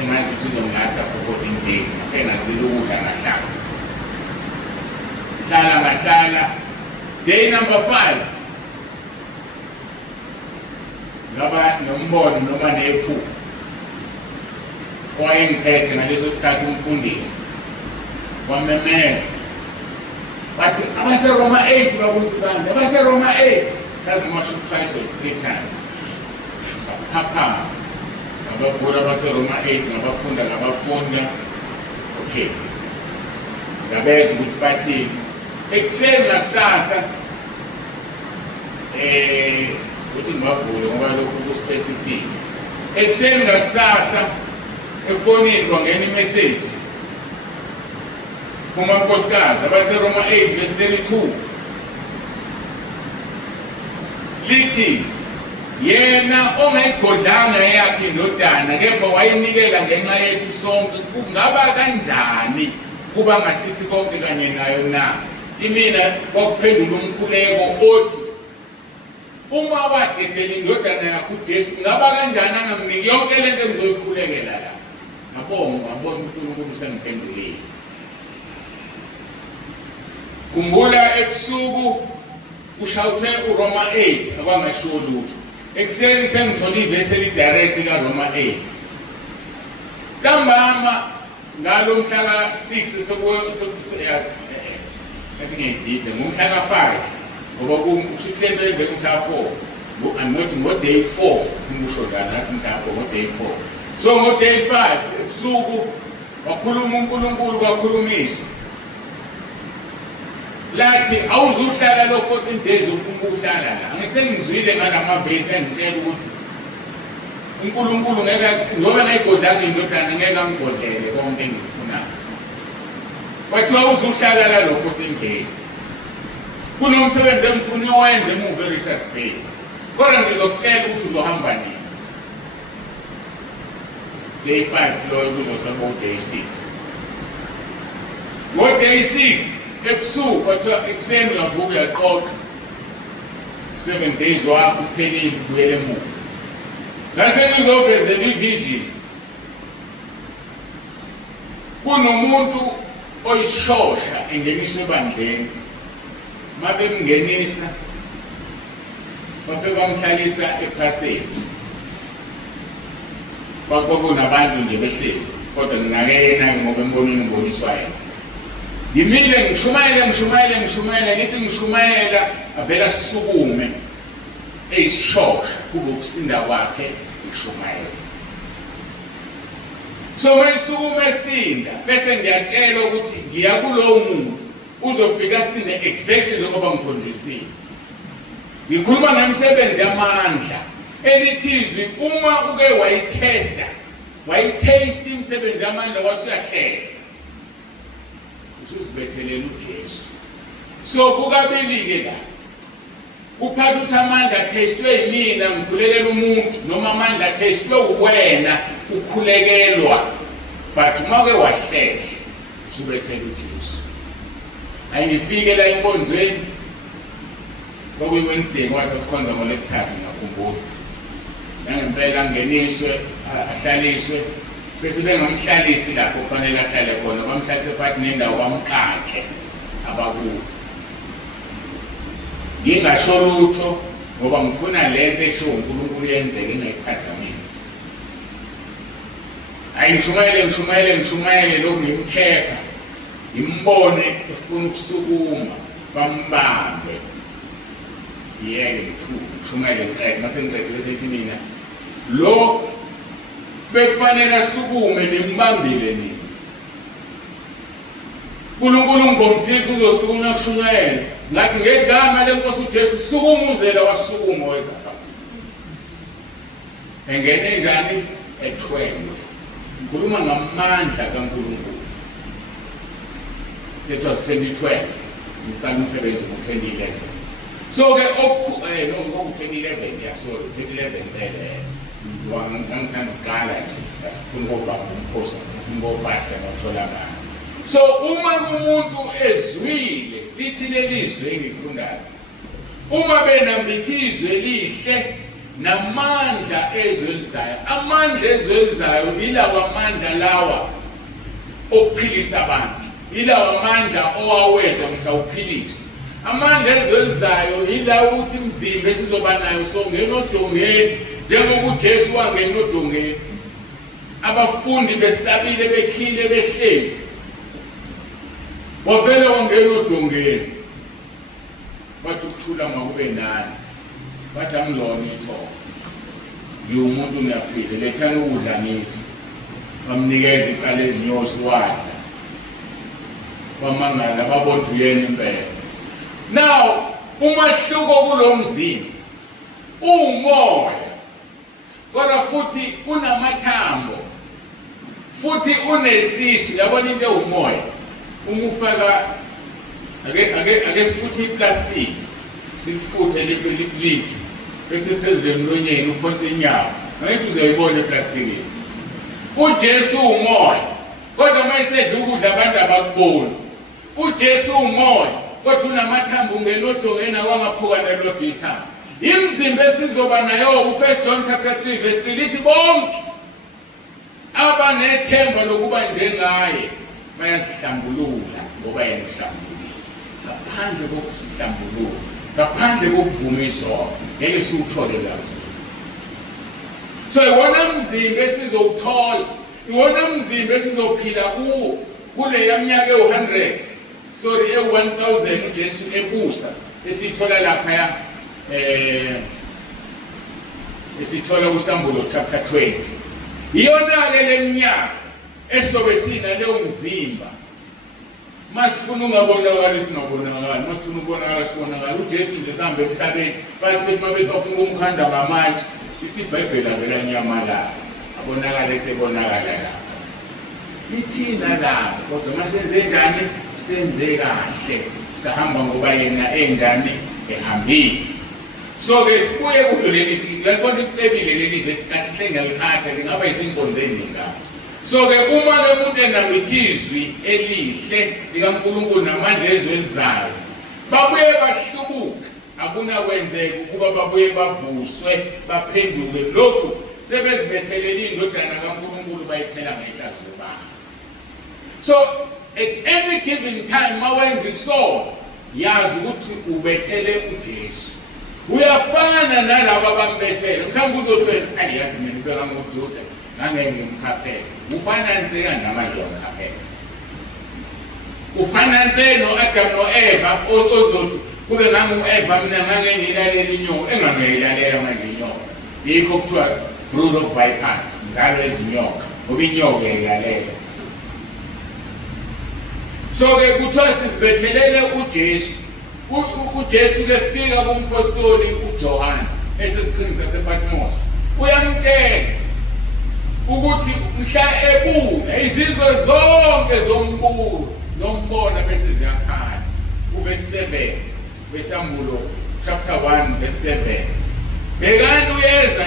engazi ukuthi uzongilasta for 14 days. Ngafike ngazila ukudla ngahlala. Day number 5 ngaba nombono noma nephupho owayengiphethe ngaleso sikhathi umfundisi wamemeza bathi abaseRoma 8 bakuthi bani abaseRoma 8 tell them worship twice or 3 times. Papa ngabavula abaseRoma 8 ngabafunda okay ngabeza ukuthi bathi ekuseni nakusasa uthi ngibavule ngoba lokhu ku-specific. Ekuseni nakusasa efonini kwangena imessage kumankosikazi abaseRoma 8 verse 32 lithi yena ongayigodlanga yakhe indodana kepha wayinikela ngenxa yethu sonke, kungaba kanjani kuba ngasiphi konke kanye nayo na? Imina kwakuphendula umkhuleko othi uma wadedela indodana yakho uJesu ngaba kanjani angamniki yonke lento engizoyikhulekela la? Ngabonga uNkulunkulu sengiphendulile. Kumbula ebusuku ushawuthe uRoma 8 akwangasho lutho. Ekuseni sengithola ivesi elidirect kaRoma 8. Ntambama ngalo mhla ka6 athi ngidide ngomhla ka5 ngoba kushithi lento yenze umhla ka4 anothi ngo-day 4 umusho nganathi umhla ka4 ngo-day 4. So ngo-day 5 ebusuku wakhuluma uNkulunkulu kwakhulumiswa lathi awuzuhlala lo 14 days ufuna ukuhlala la. Angisengizwile ngalamavesi engitshela ukuthi uNkulunkulu ngeke ngoba ngayigodlanga indodana ngeke angigodlele konke engikufunayo. Kwathiwa uzuhlala la lo 14 days. Kunomsebenzi engifuna uwenze emuva eRichards Bay. Kodwa ngizokutshela ukuthi uzohamba nini. Day 5 lo kuzosaba day 6. Ngo-day 6 ebusuku kwathiwa ekuseni uyavuka uyaqoqa 7 days wakho uphelile ubuyele emuva. Nasengizovezela ivision. Kunomuntu oyishosha engeniswa ebandleni. Mabemngenisa bafike bamhlalisa epassage. Kwakunabantu nje behlezi kodwa ngingakena ngoba embonweni ngoniswayo. Ngimile ngishumayela ngithi ngishumayela avela sisukume eyishosha kube ukusinda kwakhe ngishumayela. So mayisukume esinda bese ngiyatshela ukuthi ngiya kulowo muntu uzofika sine exactly njengoba ngikhonjisile. Ngikhuluma ngemisebenzi yamandla elithizwi uma uke wayitaste imisebenzi yamandla wasuyahlela usuzibethelela uJesu. So kukabili-ke la uphatha ukuthi amandla athestwe yimina ngikhulekela umuntu noma amandla athestwe uwena ukhulekelwa, but uma uke wahlela usubethela uJesu. Ayifike la enkonzweni kwakuyi-Wednesday kwasasikhonza ngoLwesithathu ngiyakhumbula. Nangempela angeniswe ahlaliswe bese bengamhlalisi lapho kufanele ahlale khona bamhlalise phakathi nendawo bamkakhe abakuwo. Ngingasho lutho ngoba ngifuna lento esho uNkulunkulu yenzeke ingayiphazamisi. Ayishumayele lokhu ngimcheka. Imbone efuna ukusukuma bambambe. Yeke shumayele ngiqede mase ngiqede bese ethi mina lo bekufanele asukume nimbambile nini. uNkulunkulu ngomsithi uzosukuma kushumayele ngathi ngegama lenkosi uJesu sukuma uzela wasukuma wezapha. Engene njani ethwele. Ngikhuluma ngamandla kaNkulunkulu. It was 2012. Ngiqala umsebenzi ngo-2011. So ke no 2011 sorry 2011 wangisanda uqala nje ngifuna ukuba umkhosi ngifuna ukufasta ngotholakala. So uma umuntu ezwile lithi lelizwe engifundayo uma benambithizwe lihle namandla ezwelizayo amandla ezwelizayo yilawa amandla lawa okuphilisa abantu yilawa amandla owaweza mhla uphilisa amandla ezwelizayo yila ukuthi imizimba esizoba nayo songena odongeni njengoba uJesu wangena odongeni abafundi besabile bekhile behlezi wavele wangena odongeni bathi ukuthula makube nani bathi angilona ithonga ngiwumuntu ngiyaphila lethani ukudla nini bamnikeza iqala ezinyosi wadla wamangala babona uyena impela. Now umahluko kulomzimba umoya kodwa futhi unamathambo futhi unesisu yabona into umoya umufaka ake sifuthi iplastic sifuthe lithi bese phezulu emlonyeni uphonse inyawo ngathi uzoyibona iplastic uJesu umoya kodwa mayisedla ukudla abantu abakubona uJesu umoya kodwa unamathambo ungenodongena wangaphuka nelodwa ithambo imizimba esizoba nayo u1 John chapter 3 verse 3 lithi bonke abanethemba lokuba njengaye bayasihlambulula ngoba yena uhlambulule ngaphandle kokusihlambulula ngaphandle kokuvuma izono ngeke siwuthole lapho. So iwona mzimba esizowuthola iwona mzimba esizophila kuwo kule yaminyaka e100 sorry e1000 uJesu ebusa esithola lapha esithola uSambulo chapter 20 iyona ke leminyaka esobe sina leyo mzimba masifuna ungabonakala singabonakala masifuna ukubonakala sibonakala uJesu nje sambe emhlabeni basibethi mabethi bafuna ukumkhanda ngamanje ithi iBhayibheli avela nyamala abonakala esebonakala lapha ithina lapha kodwa masenze njani senze kahle sahamba ngoba yena enjani ehambile. So ke sibuye kulo leli yabona icebile leli verse kahle ngalikhatha lingaba izinkonzo eziningi. So ke uma ke umuntu enamithizwi elihle likaNkulunkulu namandla ezwelizayo babuye bahlubuka akunakwenzeka ukuba babuye bavuswe baphenduke lokhu sebezibethelele indodana kaNkulunkulu bayithela ngehlazo babo. So at any given time mawenza isono yazi ukuthi ubethele uJesu uyafana nalabo abambethele mhlawumbe uzothwela ayazi mina ubeka ngoJuda ngangeke ngimkhaphele ufananise namanje wamkhaphele ufananise noAdam noEva ozothi kube ngamu-Eva mina ngake ngilalela inyoka engangeyilalela manje inyoka yikho kuthiwa brood of vipers inzalo ezinyoka ngoba inyoka eyilalela. So ke kuthiwa sizibethelele uJesu uJesu ke fika kumpostoli uJohane esesiqingi sasePatmos uyamtshela ukuthi mhla ebuka izizwe zonke zombona bese ziyakhala uverse 7 weSambulo chapter 1 verse 7 bekani uyeza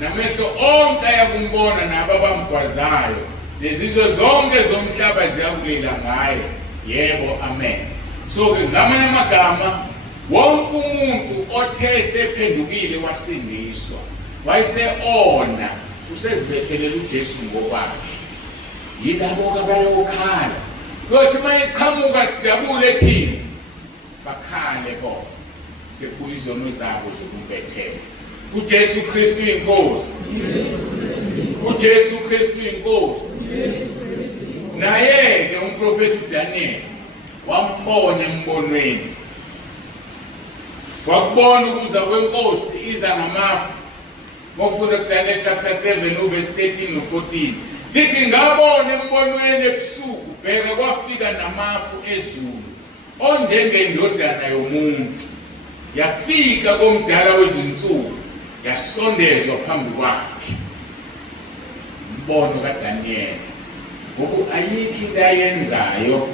namehlo onke ayakumbona nababamgwazayo lezizwe zonke zomhlaba ziyakulela ngaye yebo amen. So ke ngamanye amagama wonke umuntu othe sephendukile wasindiswa wayeseona usezibethelele uJesu ngokwakhe yilabo abayokhala lothi mayeqhamuka sijabule thina bakhale bona sekuyizono zabo zokumbethela uJesu Kristu inkosi. uJesu Kristu inkosi. Naye ke umprofeti uDaniel wambona embonweni. Wakubona ukuza kwenkosi iza ngamafu. Mofuna kuDaniel chapter 7 verse 13 no 14. Lithi ngabona embonweni ebusuku bheka kwafika namafu ezulu onjengendodana yomuntu. Yafika komdala wezinsuku yasondezwa phambi kwakhe. Umbono kaDaniel. Ngoba ayikho into ayenzayo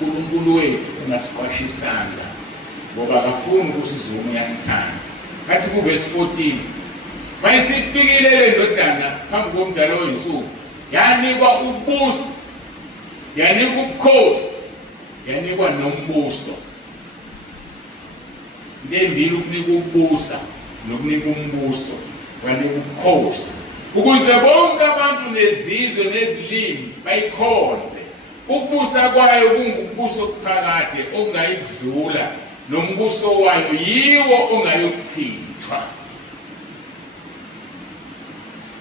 uNkulunkulu wethu ongasiqwashisanga. Ngoba akafuni ukusizuma uyasithanda. Kathi ku verse 14 mayisifikile le ndodana phambi komdala wezinsuku yanikwa ubuso, yanikwa ubukhosi, yanikwa nombuso. Ndembili ukunika ubusa nokunika umbuso, wanika ubukhosi ukuze bonke abantu nezizwe nezilimi bayikhonze. Ukubusa kwayo kungubuso ophakade ongayidlula, nombuso wayo yiwo ongayochithwa.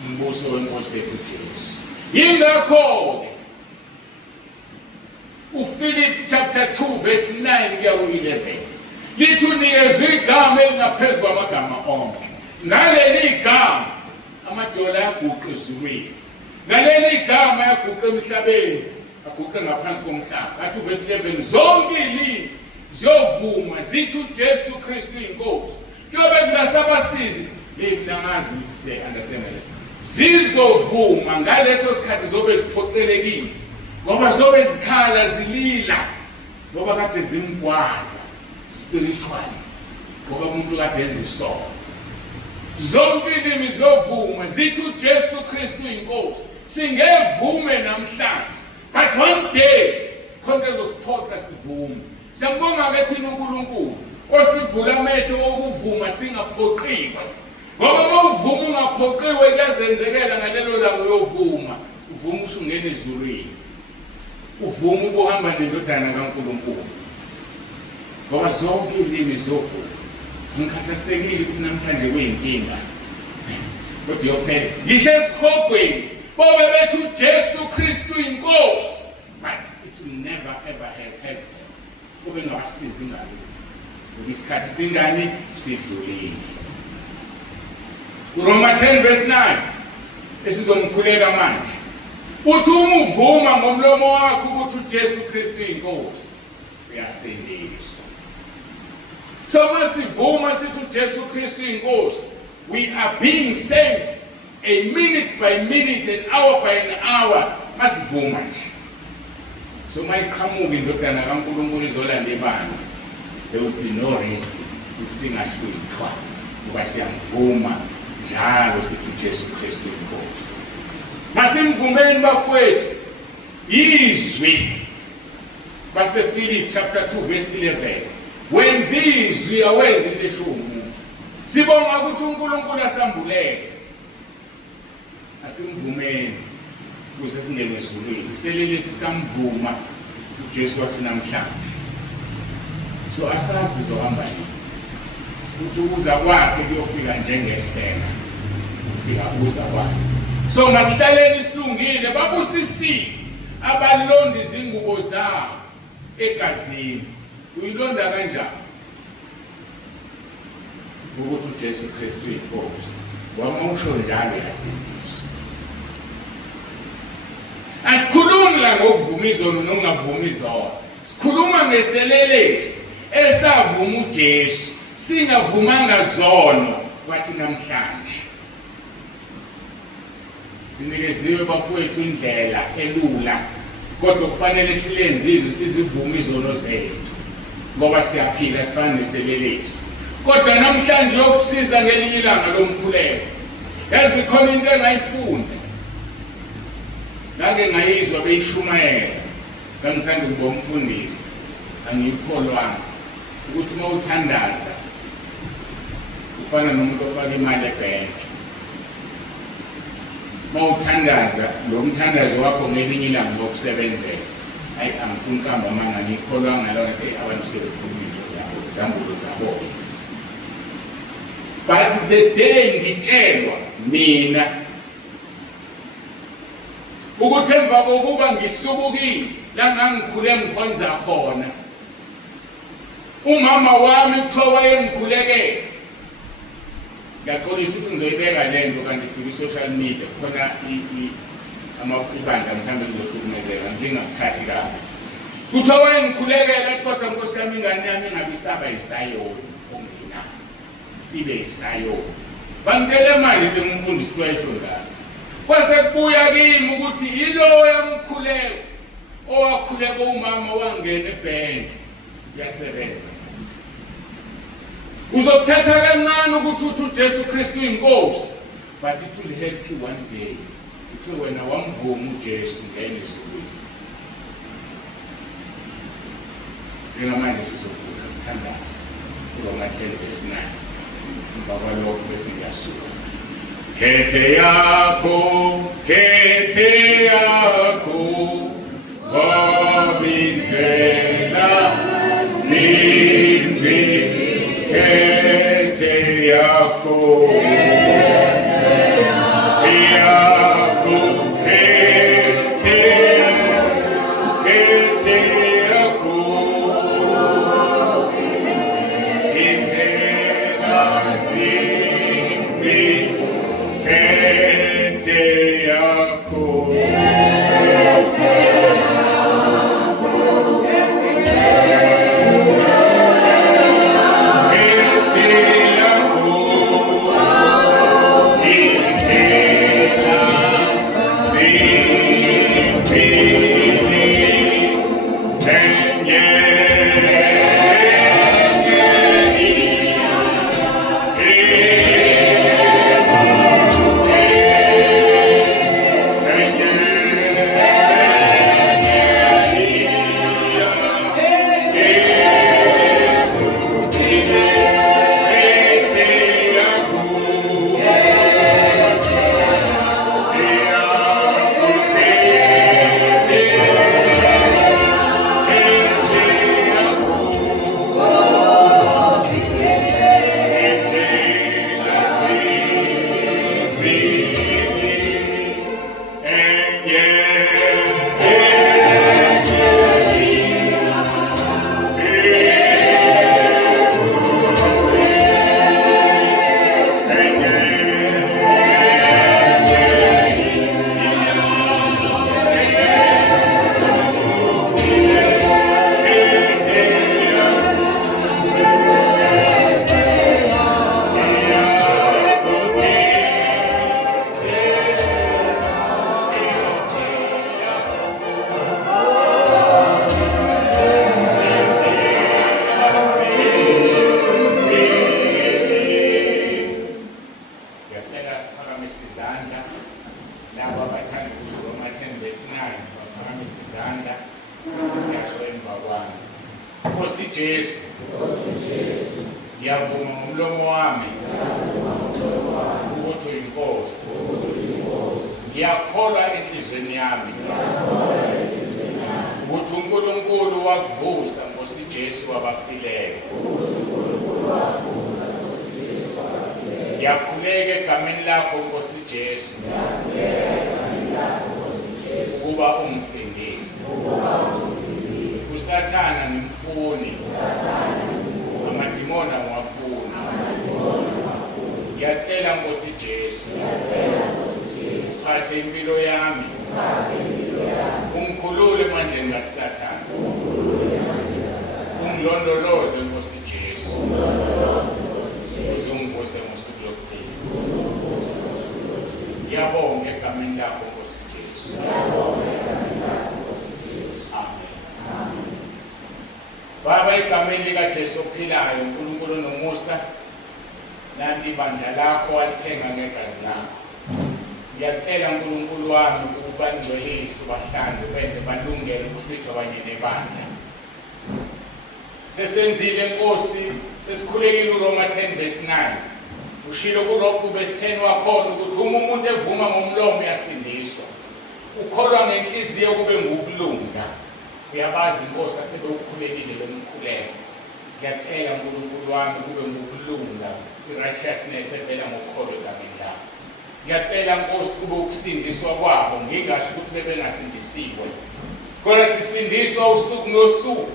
Umbuso wenkosi yethu Jesu. Yingakho uPhilip chapter 2 verse 9 kuya ku-11 lithi unikezwe igama elingaphezu kwamagama onke. Ngaleli igama amadola yaguqa ezulwini, ngaleli igama yaguqa emhlabeni, aguqa ngaphansi komhlaba. Kathi verse 11 zonke ilimi ziyovuma zithi uJesu Kristu inkosi. Kuyobe kunasabasizi bengazi ukuthi say understand le zizovuma ngaleso sikhathi zobe ziphoqelekile, ngoba zobe zikhala zilila, ngoba kade zimgwaza spiritually, ngoba umuntu kade enza isono. Zonke ilimi ziyovuma zithi uJesu Kristu inkosi. Singevume namhlanje, but one day khona ezosiphoqa sivume. Siyabonga ke thina uNkulunkulu osivula amehlo okuvuma singaphoqiwe. Ngoba mawuvuma ungaphoqiwe kuyazenzekela ngalelo langa uyovuma, uvuma usungena ezulwini, uvuma ukuhamba nendodana kaNkulunkulu. Ngoba zonke ilimi ziyovuma. Ngikhathasekile ukuthi namhlanje kuyinkinga. Kodwa yophela ngisho esikhogweni bobe bethu uJesu Kristu inkosi, but it will never ever help them. Kube ngabasizi ngalutho. Isikhathi singani sidlulile. uRoma 10 verse 9 esizomkhuleka manje. Uthi uma uvuma ngomlomo wakho ukuthi uJesu Kristu inkosi, uyasindiswa. So masivuma sithi uJesu Kristu inkosi, we are being saved a minute by minute and hour by an hour. Masivuma nje. So mayiqhamuka indodana kaNkulunkulu izolanda ibandla, there will be no reason ukuthi singahlwithwa, ngoba siyavuma njalo sithi uJesu Kristu inkosi. Masimvumeni bafowethu izwi basePhilip chapter 2 verse 11. Wenza izwi awenze lesho umuntu. Sibonga ukuthi uNkulunkulu asambuleke. Asimvumeni ukuze singene ezulwini. Selele sisamvuma uJesu wathi namhlanje. So asazi zohamba yini. Ukuza kwakhe kuyofika njengesela. Ufika uza kwakhe. So masihlaleni silungile babusisi abalonda izingubo zabo egazini. Uyilonda kanjani? Ukuthi uJesu Kristu inkosi. Wama usho njalo yasindiswa. Asikhulumi la ngokuvuma izono nongavuma izono. Sikhuluma ngeselelesi esavuma uJesu, singavumanga zono kwathi namhlanje. Sinikeziwe bafowethu indlela elula, kodwa kufanele silenze izwi sizivume izono zethu, ngoba siyaphila sifana neselelesi. Kodwa namhlanje yokusiza ngelinye ilanga lomkhuleko, yazi khona into engayifunda ngake ngayizwa beyishumayela, kangisanda ukuba umfundisi, angiyikholwanga ukuthi mawuthandaza ufana nomuntu ofaka imali ebhenki. Mawuthandaza lo mthandazo wakho ngelinye ilanga lokusebenzela, hayi angifuni ukamba manga ngikholwanga lona abantu sebekhulumile zabo izambulo zabo. But the day ngitshelwa mina ukuthi emva kokuba ngihlubukile la ngangikhule ngikhonza khona umama wami kuthiwa wayengikhulekela. Ngiyaxolisa ukuthi ngizoyibeka le nto kanti siku-social media khona ibandla mhlawumbe lizohlukumezeka ngingakuthathi kabi. Kuthiwa wayengikhulekela kodwa Nkosi yami ingane yami ingabe isaba yisayoni ongenayo ibe yisayoni. Bangitshele manje sengimfundisa ixwayisho ngalo. Kwase kubuya kimi ukuthi yilo yamkhuleko owakhuleka umama wangena ebhenki yasebenza. Uzokuthatha kancane ukuthi uthi uJesu Kristu inkosi, but it will help you one day. Uthi wena wamvuma uJesu ngene ezulwini. Njengamanje sizobuka sithandaza kuRoma 10:9. Emva kwalokho bese ngiyasuka. Khethe yakho Gobindela zimbi khethe yakho Ngiyavuma ngomlomo wami ukuthi uyinkosi. Ngiyakholwa enhlizweni yami ukuthi uNkulunkulu wakuvusa Nkosi Jesu wabafileyo. Ngiyakhuleka egameni lakho Nkosi Jesu kuba ungisindise. Usathana ngimfuni, amadimoni ngiwafuni. Ngiyacela Nkosi Jesu phathe impilo yami, ungikhulule emandleni kaSathane, ungilondoloze Nkosi Jesu, uzungivuse ngosuku lokugcina. Ngiyabonga egameni lakho Nkosi Jesu. Amen. Baba, egameni likaJesu ophilayo, uNkulunkulu nomusa, nanti ibandla lakho walithenga ngegazi lakho. Ngiyacela uNkulunkulu wami ukuba ngcwelise, ubahlanze, benze balungele ukuhlwithwa kanye nebandla. Sesenzile Nkosi, sesikhulekile uRoma 10:9. Ushilo kuVerse 10 wakhona ukuthi uma umuntu evuma ngomlomo uyasindiswa, ukholwa ngenhliziyo kube ngukulunga. Uyabazi Nkosi asebekukhulekile lomkhuleko. Ngiyacela uNkulunkulu wami kube ngukulunga, i-righteousness evela ngokukholwa egameni lakho. ngiyacela Nkosi kube ukusindiswa kwabo ngingasho ukuthi bebengasindisiwe kodwa sisindiswa usuku nosuku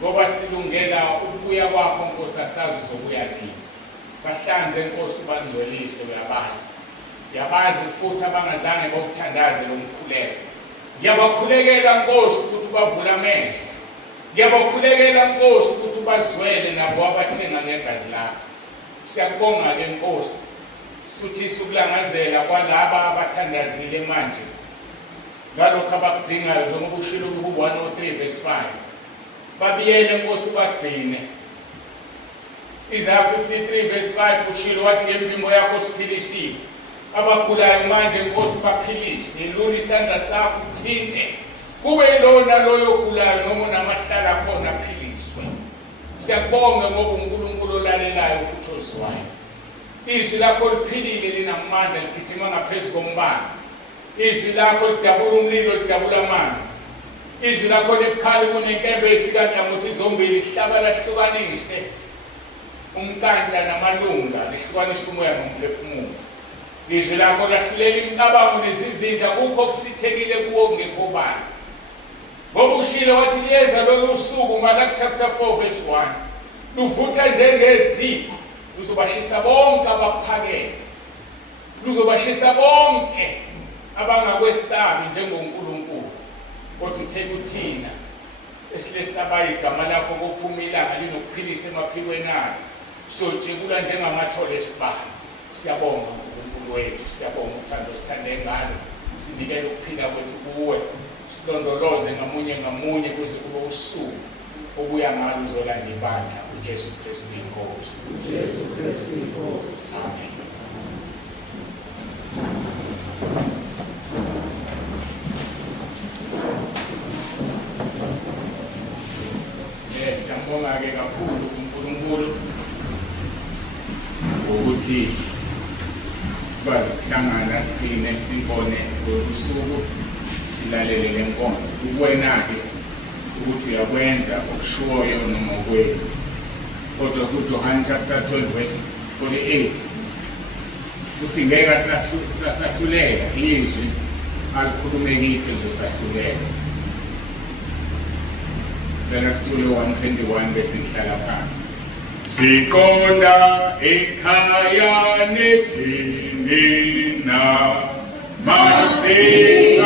ngoba silungela ukubuya kwakho Nkosi asazi uzobuya nini bahlanze Nkosi bangcwelise uyabazi futhi abangazange bokuthandaze lo mkhuleko ngiyabakhulekela Nkosi ukuthi bavule amehlo ngiyabakhulekela Nkosi ukuthi bazwele nabo abathenga ngegazi lakho siyakubonga ke Nkosi suthisa ukulangazela kwalaba abathandazile manje ngalokho abakudingayo njengoba ushilo ku 103 verse 5 babiyele Nkosi bagcine Isaiah 53 verse 5 ushilo wathi ngempimo yakho siphilisiwe abagulayo manje Nkosi baphilise yelula isandla sakho uthinte kube lona loyo ogulayo noma namahlala khona aphiliswe siyabonga ngoba uNkulunkulu olalelayo futhi ozwayo izwi lakho liphilile linamandla ligijima ngaphezulu kombane izwi lakho lidabula umlilo lidabula amanzi izwi lakho libukhali kunenkembe esikanhlangothi zombili lihlaba lahlukanise umkantsha namalunga lihlukanisa umoya nomphefumulo izwi lakho lahlulela imicabango nezizinda kukho okusithekile kuwo kungekho bani ngoba ushilo wathi liyeza lolu suku Malaki chapter 4 verse 1 luvutha njengeziko luzobashisa bonke abaphakeme luzobashisa bonke abangakwesabi njengoNkulunkulu kodwa uthe kuthina esilesaba igama lakho kophuma ilanga linokuphilisa emaphikweni akho sojekula njengamathole esibani siyabonga uNkulunkulu wethu siyabonga uthando sithande ngalo sinikele ukuphila kwethu kuwe silondoloze ngamunye kuze kube usuku obuya ngalo uzolanda ibandla uJesu Kristu inkosi amen siyambonga-ke kakhulu uNkulunkulu ukuthi sikwazi ukuhlangana sigcine sibone ngosuku silalele le nkonzo kuwena-ke ukuthi uyakwenza okushoyo noma ukwenzi kodwa kuJohn chapter 12 verse 48 uthi ngeke sasahlulela izwi alikhulume kithi ezosahlulela Fela situlo 121 bese ngihlala phansi Siqonda ekhaya nethini na masingathiye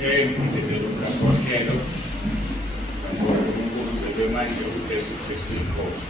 Ngidedela uhlelo uNkulunkulu uzelwe manje uJesu Kristu inkosi.